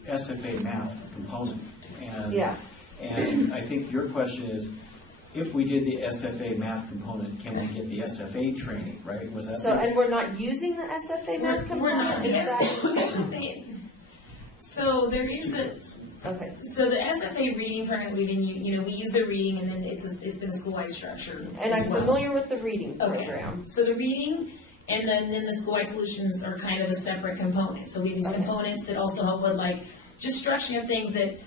SFA math component, and Yeah. and I think your question is, if we did the SFA math component, can we get the SFA training, right? Was that So, and we're not using the SFA math We're not. component? Is that? SFA. So there is Okay. so the SFA reading program, we use the reading, and then it's been a school-wide structure. And as I'm well. familiar with the reading Okay. program. So the reading, and then the school-wide solutions are kind of a separate component. So we have these Okay. components that also help with just structuring of things that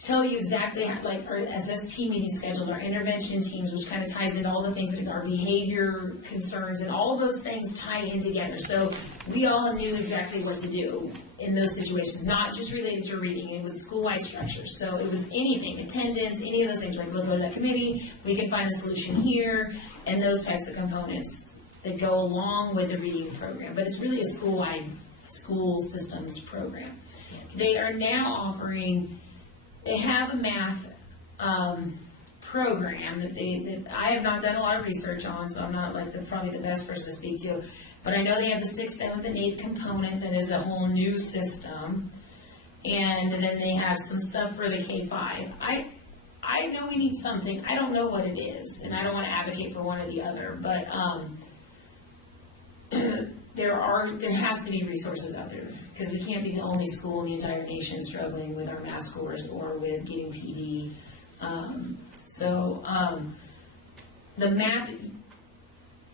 tell you exactly how, our SST meeting schedules, our intervention teams, which kind of ties in all the things that our behavior concerns, and all of those things tie in together. So we all knew exactly what to do in those situations, not just related to reading. It was school-wide structure. So it was anything, attendance, any of those things. We'll go to that committee, we can find a solution here, and those types of components that go along with the reading program. But it's really a school-wide school systems program. They are now offering. They have a math program that I have not done a lot of research on, so I'm not probably the best person to speak to. But I know they have the 6th, 7th, and 8th component that is a whole new system, and then they have some stuff for the K-5. I know we need something. I don't know what it is, and I don't want to advocate for one or the other, but there has to be resources out there, because we can't be the only school in the entire nation struggling with our math scores or with getting PD. The math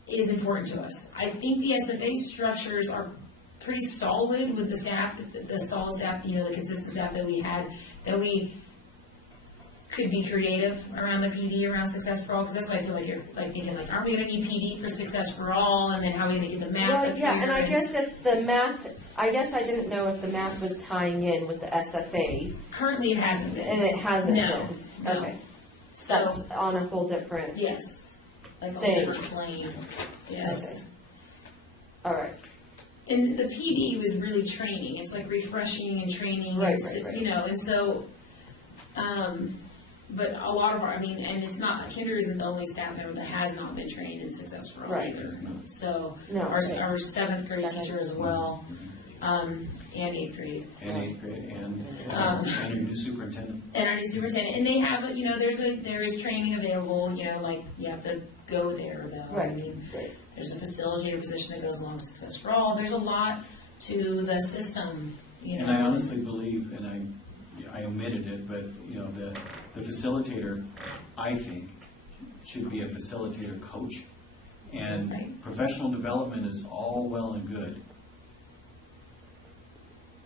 is important to us. I think the SFA structures are pretty solid with the staff, the solid staff, the consistent staff that we had, that we could be creative around the PD, around Success for All, because that's what I feel like you're thinking, aren't we going to need PD for Success for All, and then how are we going to get the math Well, up yeah, here? and I guess if the math, I didn't know if the math was tying in with the SFA, Currently, it hasn't been. and it hasn't No, been. no. Okay. So, That's on a whole different yes, a whole Thing. different plane. Yes. Okay. All right. And the PD was really training. It's refreshing and training. Right. And so, but a lot of and it's not, Kinder isn't the only staff member that has not been trained in Success for All Right. either. So, No, our right. 7th grade teacher as well, and 8th grade. And 8th grade, and your new superintendent. And our new superintendent, and they have, there is training available, you have to go there though. Right. Right. There's a facilitator position that goes along with Success for All. There's a lot to the system, And I honestly believe, and I omitted it, but the facilitator, I think, should be a facilitator coach. And Right. professional development is all well and good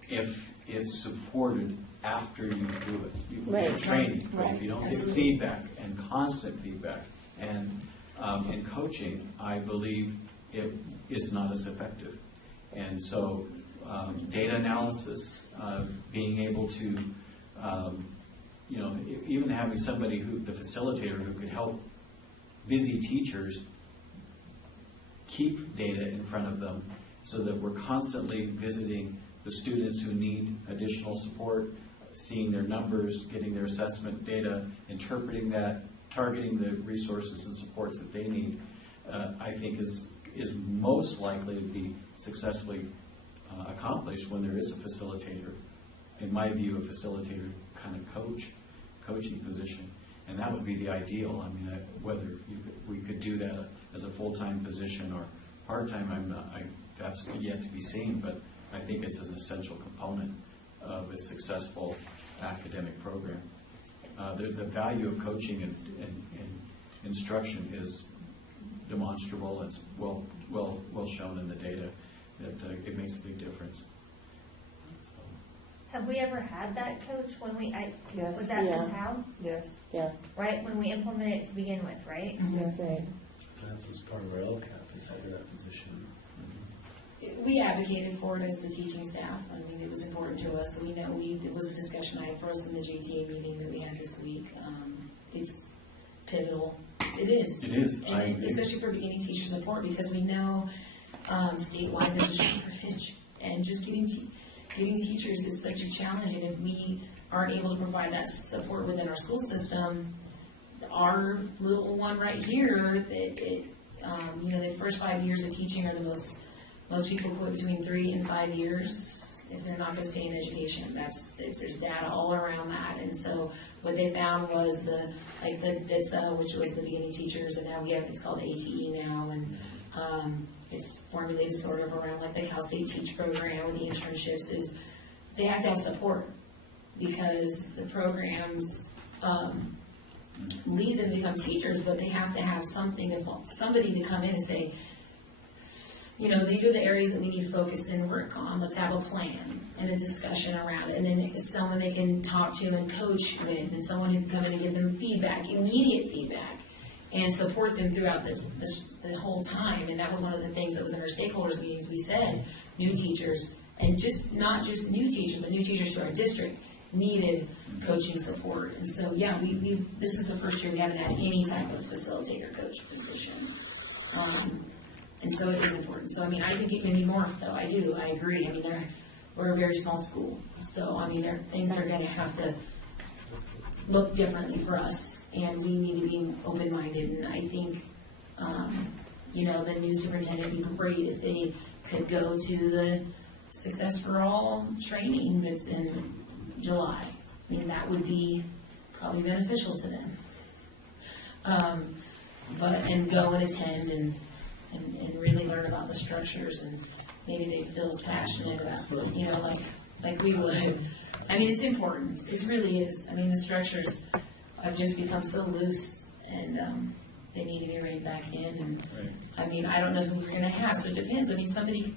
if it's supported after you do it. You Right. get training, but Right. if you don't get Absolutely. feedback and constant feedback and in coaching, I believe it is not as effective. And so data analysis, being able to, even having somebody the facilitator who could help busy teachers keep data in front of them so that we're constantly visiting the students who need additional support, seeing their numbers, getting their assessment data, interpreting that, targeting the resources and supports that they need, I think is most likely to be successfully accomplished when there is a facilitator. In my view, a facilitator kind of coaching position, and that would be the ideal. Whether we could do that as a full-time position or part-time, that's yet to be seen. But I think it's an essential component of a successful academic program. The value of coaching and instruction is demonstrable. It's well shown in the data that it makes a big difference. Have we ever had that, Coach, when Yes. was that Yeah. Ms. Howe? Yes. Yeah, Right, when we implemented it to begin with, right? that's right. That's as part of our LCAP, is having that position. We advocated for it as the teaching staff. I mean, it was important to us. We know it was a discussion item for us in the JTA meeting that we had this week. It's pivotal. It is. It is. I And agree. especially for beginning teacher support, because we know statewide there's a shortage, and just getting teachers is such a challenge. And if we aren't able to provide that support within our school system, our little one right here, the first 5 years of teaching are the most people quit between 3 and 5 years if they're not going to stay in education. There's data all around that. And so what they found was the BITSA, which was the beginning teachers, and now it's called ATE now, and it's formulated sort of around like the Cal State Teach program with the internships, is they have to have support because the programs lead them to become teachers, but they have to have somebody to come in and say, these are the areas that we need to focus and work on. Let's have a plan and a discussion around it. And then someone they can talk to and coach with, and someone who can come in and give them feedback, immediate feedback, and support them throughout the whole time. And that was one of the things that was in our stakeholders meetings. We said new teachers, and not just new teachers, but new teachers to our district needed coaching support. And so, this is the first year we haven't had any type of facilitator coach position. And so it is important. So, I think it can be more, though. I do. I agree. We're a very small school. So, things are going to have to look differently for us. And we need to be open-minded. And I think, the new superintendent would be great if they could go to the Success for All training that's in July. That would be probably beneficial to them. And go and attend and really learn about the structures, and maybe they feel as passionate about, like we would. It's important. It really is. The structures have just become so loose, and they need to be reined back in. And Right. I don't know who we're going to have, so it depends. Somebody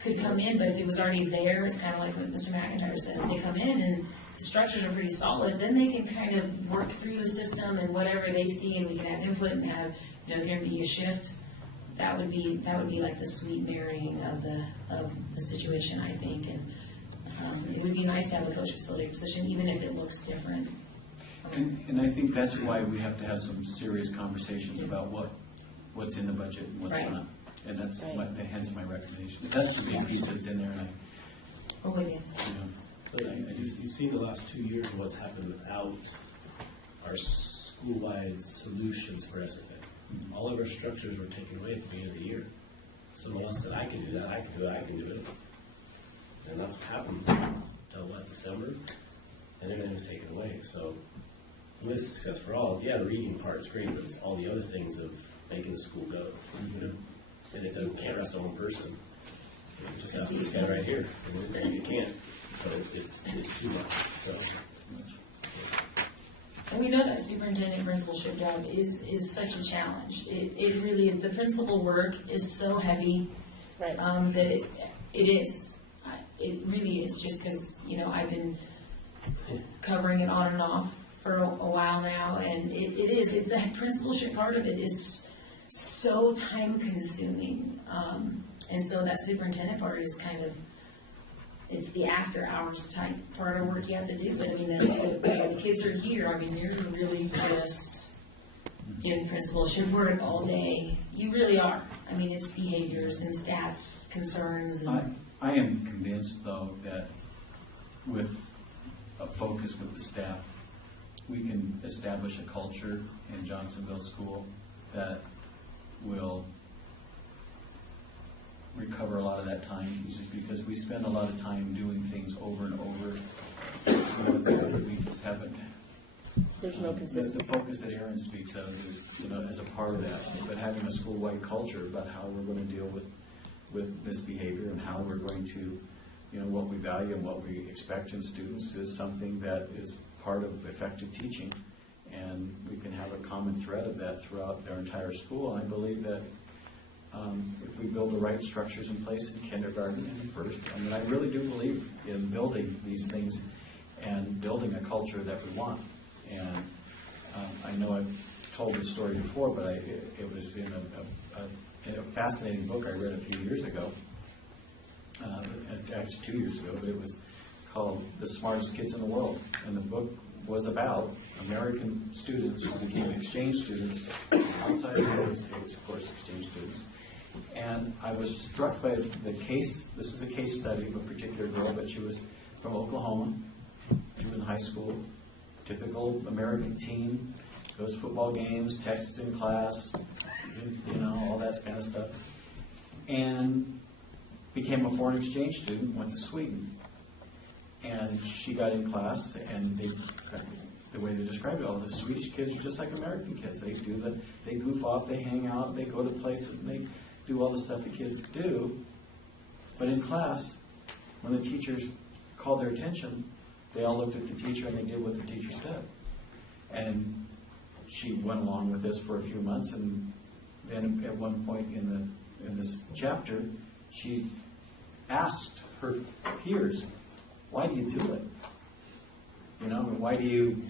could come in, but if it was already there, it's kind of like what Mr. McIntyre said. If they come in and the structures are pretty solid, then they can kind of work through the system and whatever they see, and we can have input and have, if there be a shift. That would be like the sweet marrying of the situation, I think, and it would be nice to have a coach facilitator position, even if it looks different. And I think that's why we have to have some serious conversations about what's in the budget and what's Right. not. And that's Right. hence my recommendation. That's the big piece that's in there, and Oh, with you. But you've seen the last 2 years of what's happened without our school-wide solutions for SFA. All of our structures were taken away at the beginning of the year. Someone else said, I can do that, I can do it, I can do it. And that's what happened until December, and everything was taken away. So with Success for All, the reading part is great, but it's all the other things of making the school go. And it can't rest on one person. You just ask this guy right here, and you can't. So it's too much. So. And we know that superintendent principalship job is such a challenge. It really is. The principal work is so heavy Right. that it is. It really is, just because, I've been covering it on and off for a while now, and it is. The principalship part of it is so time consuming. And so that superintendent part is kind of, it's the after hours type part of work you have to do. But the kids are here. You're really just doing principalship work all day. You really are. It's behaviors and staff concerns. And I am convinced, though, that with a focus with the staff, we can establish a culture in Johnstonville School that will recover a lot of that time, just because we spend a lot of time doing things over and over. We just haven't. There's no consistency. The focus that Aaron speaks of is, as a part of that, but having a school-wide culture about how we're going to deal with this behavior and how we're going to what we value and what we expect in students is something that is part of effective teaching. And we can have a common thread of that throughout our entire school. And I believe that if we build the right structures in place in kindergarten and first, I mean, I really do believe in building these things and building a culture that we want. And I know I've told this story before, but it was in a fascinating book I read a few years ago, actually 2 years ago, but it was called The Smartest Kids in the World. And the book was about American students who became exchange students outside the United States, of course, exchange students. And I was struck by the case. This is a case study of a particular girl, but she was from Oklahoma. She was in high school, typical American teen, goes to football games, texts in class, all that kind of stuff. And became a foreign exchange student, went to Sweden. And she got in class, and the way they described it, all the Swedish kids are just like American kids. They goof off, they hang out, they go to places, and they do all the stuff the kids do. But in class, when the teachers called their attention, they all looked at the teacher and they did what the teacher said. And she went along with this for a few months, and then at one point in this chapter, she asked her peers, "Why do you do it? Why do you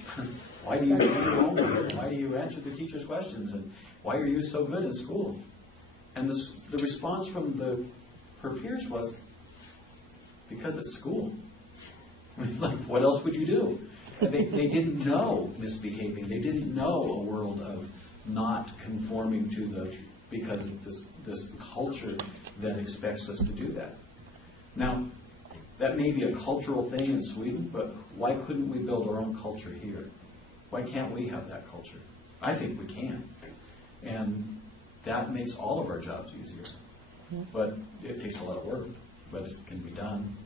do your homework? Why do you answer the teacher's questions? And why are you so good in school?" And the response from her peers was, "Because it's school." It's like, what else would you do? And they didn't know misbehaving. They didn't know a world of not conforming to because of this culture that expects us to do that. Now, that may be a cultural thing in Sweden, but why couldn't we build our own culture here? Why can't we have that culture? I think we can. And that makes all of our jobs easier. But it takes a lot of work, but it can be done.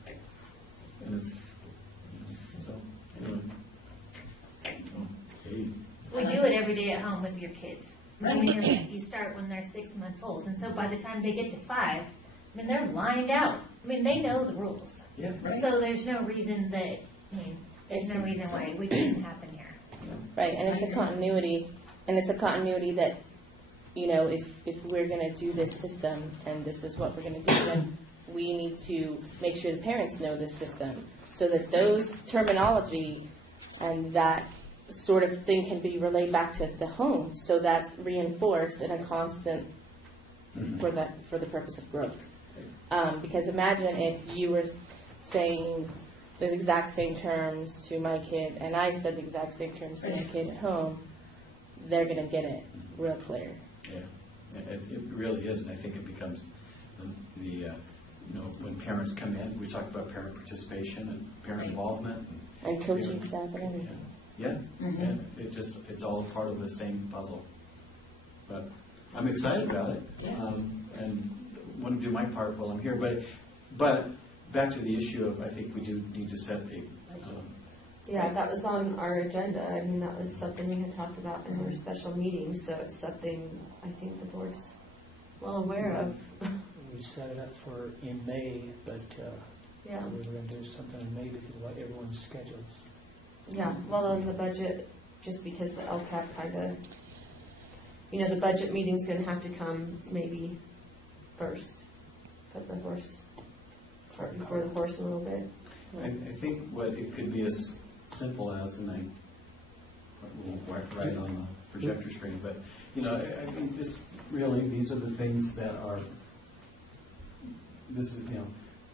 And it's, so, anyway. Hey. We do it every day at home with your kids. You start when they're 6 months old, and so by the time they get to 5, they're lined out. They know the rules. Yeah, right. So there's no reason there's no reason why we couldn't happen here. Right, and it's a continuity, that, if we're going to do this system and this is what we're going to do, then we need to make sure the parents know this system so that those terminology and that sort of thing can be relayed back to the home. So that's reinforced in a constant for the purpose of growth. Because imagine if you were saying the exact same terms to my kid, and I said the exact same terms to my kid at home, they're going to get it real clear. Yeah, it really is, and I think it becomes when parents come in, we talk about parent participation and parent involvement. And coaching staff and everything. Yeah, and it's all part of the same puzzle. But I'm excited about it, and want to do my part while I'm here. But back to the issue of, I think we do need to set a. Yeah, that was on our agenda. That was something we had talked about in our special meeting. So it's something I think the board's well aware of. We set it up for in May, but we were going to do something in May because of everyone's schedules. Yeah, well, on the budget, just because the LCAP kind of, the budget meeting's going to have to come maybe first. Put the horse cart before the horse a little bit. I think what it could be as simple as, and I won't write on the projector screen, but I think these are the things that are.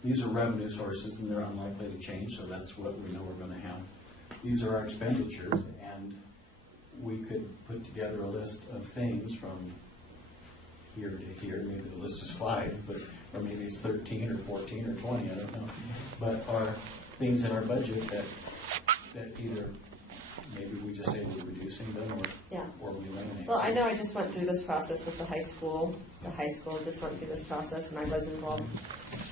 These are revenue sources, and they're unlikely to change. So that's what we know we're going to have. These are our expenditures, and we could put together a list of things from here to here. Maybe the list is 5, or maybe it's 13 or 14 or 20. I don't know. But are things in our budget that either maybe we just say we're reducing them, or we eliminate. Well, I know I just went through this process with the high school. The high school just went through this process, and I was involved,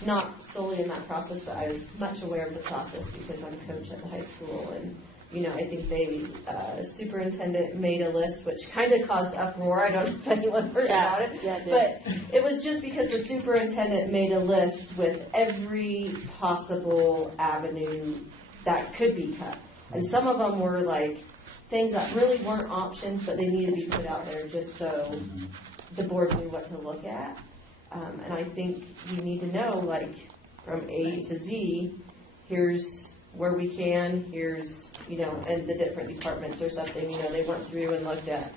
not solely in that process, but I was much aware of the process because I'm a coach at the high school, and I think they, superintendent made a list, which kind of caused uproar. I don't know if anyone heard about it. Yeah, it did. But it was just because the superintendent made a list with every possible avenue that could be cut. And some of them were like things that really weren't options, but they needed to be put out there just so the board knew what to look at. And I think we need to know, like, from A to Z, here's where we can, here's, and the different departments or something, they went through and looked at.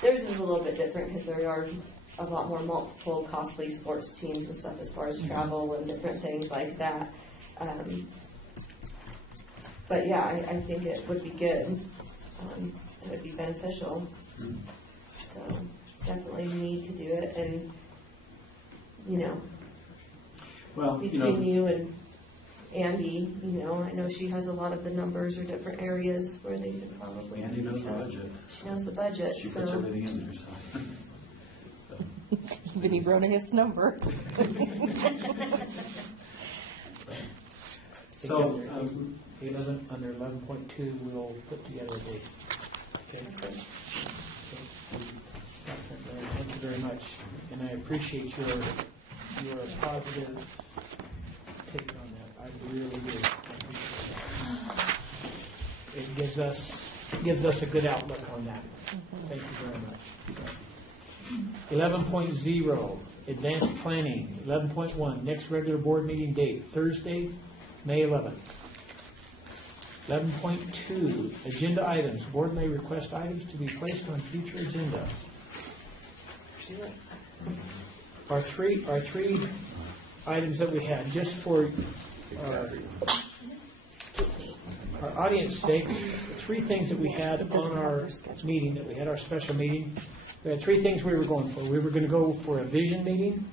Theirs is a little bit different because there are a lot more multiple costly sports teams and stuff as far as travel and different things like that. But yeah, I think it would be good. It would be beneficial. So definitely need to do it. And, Well, between you and Andy, I know she has a lot of the numbers or different areas where they could probably. Andy knows the budget. She knows the budget, She so. puts everything in there, so. Even he wrote his number. So, Under 11.2, we'll put together a date. Okay? Thank you very much, and I appreciate your positive take on that. I really do. I appreciate that. It gives us a good outlook on that. Thank you very much. 11.0, advanced planning. 11.1, next regular board meeting date, Thursday, May 11th. 11.2, agenda items. Board may request items to be placed on future agendas. Our three items that we had, just for our audience sake, three things that we had on our meeting, that we had our special meeting. We had three things we were going for. We were going to go for a vision meeting,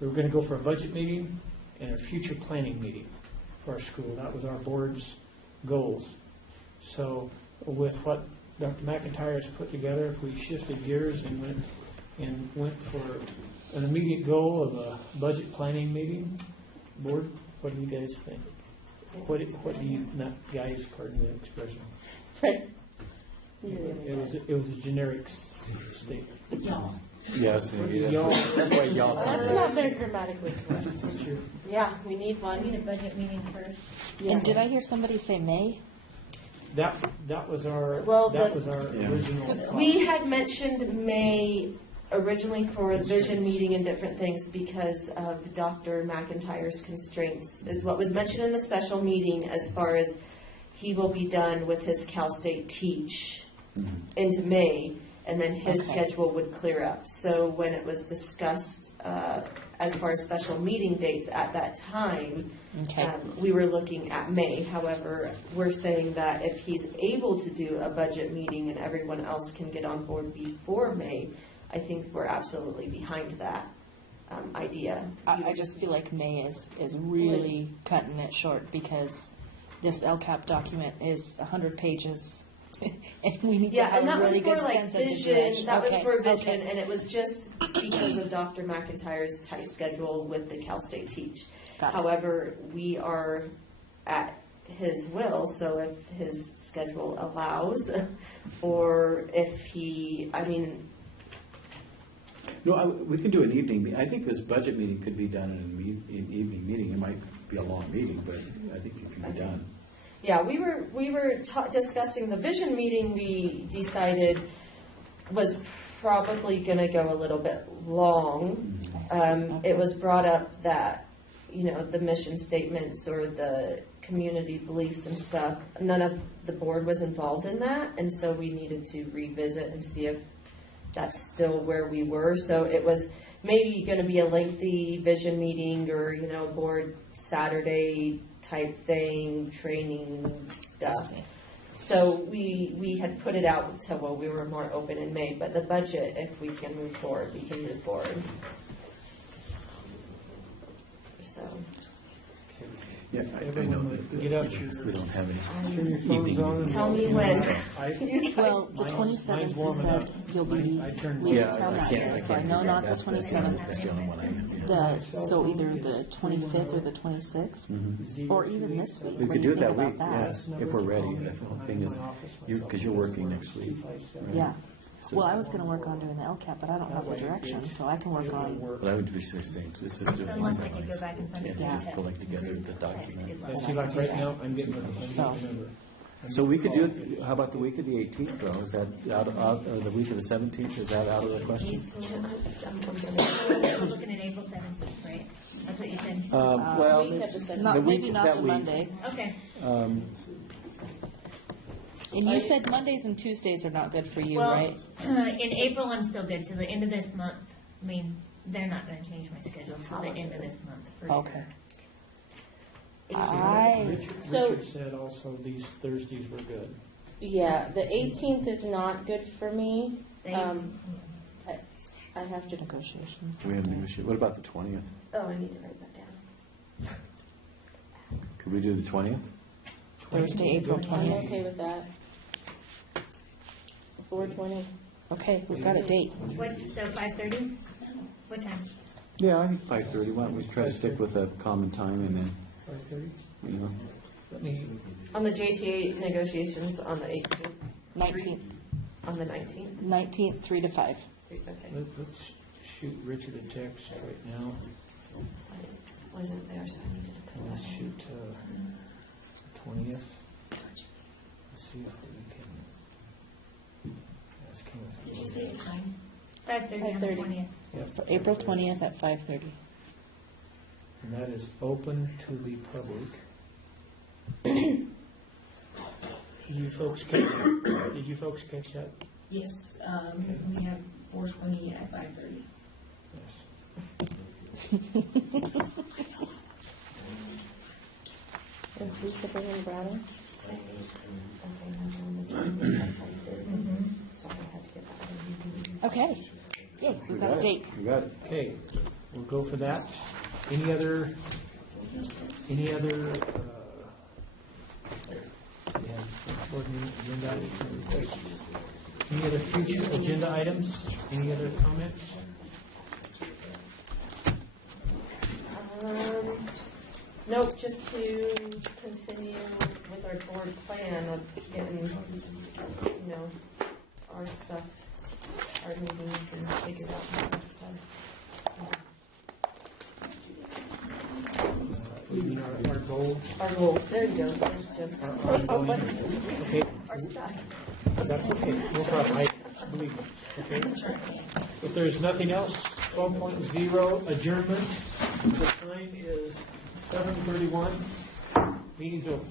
we were going to go for a budget meeting, and a future planning meeting for our school. That was our board's goals. So with what Dr. McIntyre has put together, if we shifted gears and went for an immediate goal of a budget planning meeting, board, what do you guys think? What do you, not guys, pardon the expression. It was a generic statement. Y'all. yes, Y'all. that's why y'all. That's not very grammatically correct. Yeah, we need I need one. a budget meeting first. And did I hear somebody say May? That was our, Well, that the- was our original thought. We had mentioned May originally for a vision meeting and different things because of Dr. McIntyre's constraints, is what was mentioned in the special meeting as far as he will be done with his Cal State Teach into May, and then his Okay. schedule would clear up. So when it was discussed as far as special meeting dates at that time, Okay. we were looking at May. However, we're saying that if he's able to do a budget meeting and everyone else can get on board before May, I think we're absolutely behind that idea. I just feel like May is really cutting it short because this LCAP document is 100 pages. And we need to Yeah, have and a that was really for good like sense of the vision, direction. that was Okay, for vision, okay. and it was just because of Dr. McIntyre's tight schedule with the Cal State Teach. Got it. However, we are at his will, so if his schedule allows, or if he, No, we can do an evening, I think this budget meeting could be done in an evening meeting. It might be a long meeting, but I think it can be done. yeah, we were discussing the vision meeting. We decided was probably going to go a little bit long. It was brought up that, the mission statements or the community beliefs and stuff, none of the board was involved in that, and so we needed to revisit and see if that's still where we were. So it was maybe going to be a lengthy vision meeting or, board Saturday type thing, training stuff. So we had put it out until, we were more open in May, but the budget, if we can move forward, we can move forward. So, Yeah, I know. Everyone would get up, We don't have any. turn your phones on. and- Tell me when. Well, the Mine's 27th, you warming said up. you'll be I turned- leaving Yeah, town I that can't. day, I so I can't know do not that. the That's 27th. That's the only one I. So either the 25th or the 26th, or even this week. We What could do do you it think that week, about yeah, that? if we're ready. The whole thing is, because you're working next week. right? Yeah. So- Well, I was gonna work on doing the LCAP, but I don't have the direction, so I can work on, But I would be the same. It's just So unless I could go back and find and the just test. pulling together the document. Let's see, like right now, I'm getting a So- number. So we could do it, how about the week of the 18th, though? Is that or the week of the 17th, is that out of the question? I was looking at April 17th, right? That's what you said? Well, Week of the 17th. not, the week- maybe not that the week. Monday. Okay. And you said Mondays and Tuesdays are not good for you, Well, right? in April, I'm still good to the end of this month. I mean, they're not gonna change my schedule till the end of this month for sure. Okay. I, So- Richard said also these Thursdays were good. Yeah, the 18th is not good for me. They- I have to, negotiation. we have negotiated. What about the 20th? Oh, I need to write that down. Could we do the 20th? Thursday, April I'm 20th. okay with that. 4:20. Okay, we've got a date. What, so 5:30? What time? Yeah, I think 5:30. Why don't we try to stick with a common time and then, 5:30? you know. Let me, On the JTA negotiations on the 18th, 19th, on the 19th? 19th, 3 to 5. Okay. let's shoot Richard a text right now. I wasn't there, so I needed to put Let's that in. shoot 20th. Let's see if we can. That's kind of- Did you say a time? 5:30 on the 5:30. 20th. Yep. So April 20th at 5:30. And that is open to the public. Did you folks catch that? Yes, we have 4:20 at 5:30. Yes. Is Lisa bringing Brownie? Okay, now on the 20th, I did. So I had to get that. Okay. Yay, we've got a date. We got it. Okay, we'll go for that. Any other, we have agenda items? Any other future agenda items? Any other comments? Nope, just to continue with our board plan of getting, our stuff, our meetings and figured out and stuff, so. You mean our goals? Our goals, there you go, there's Jim. Our ongoing, okay, Our stuff. that's okay, no problem, I believe, okay? If there's nothing else, 12.0 adjournment. The time is 7:31. Meeting's over.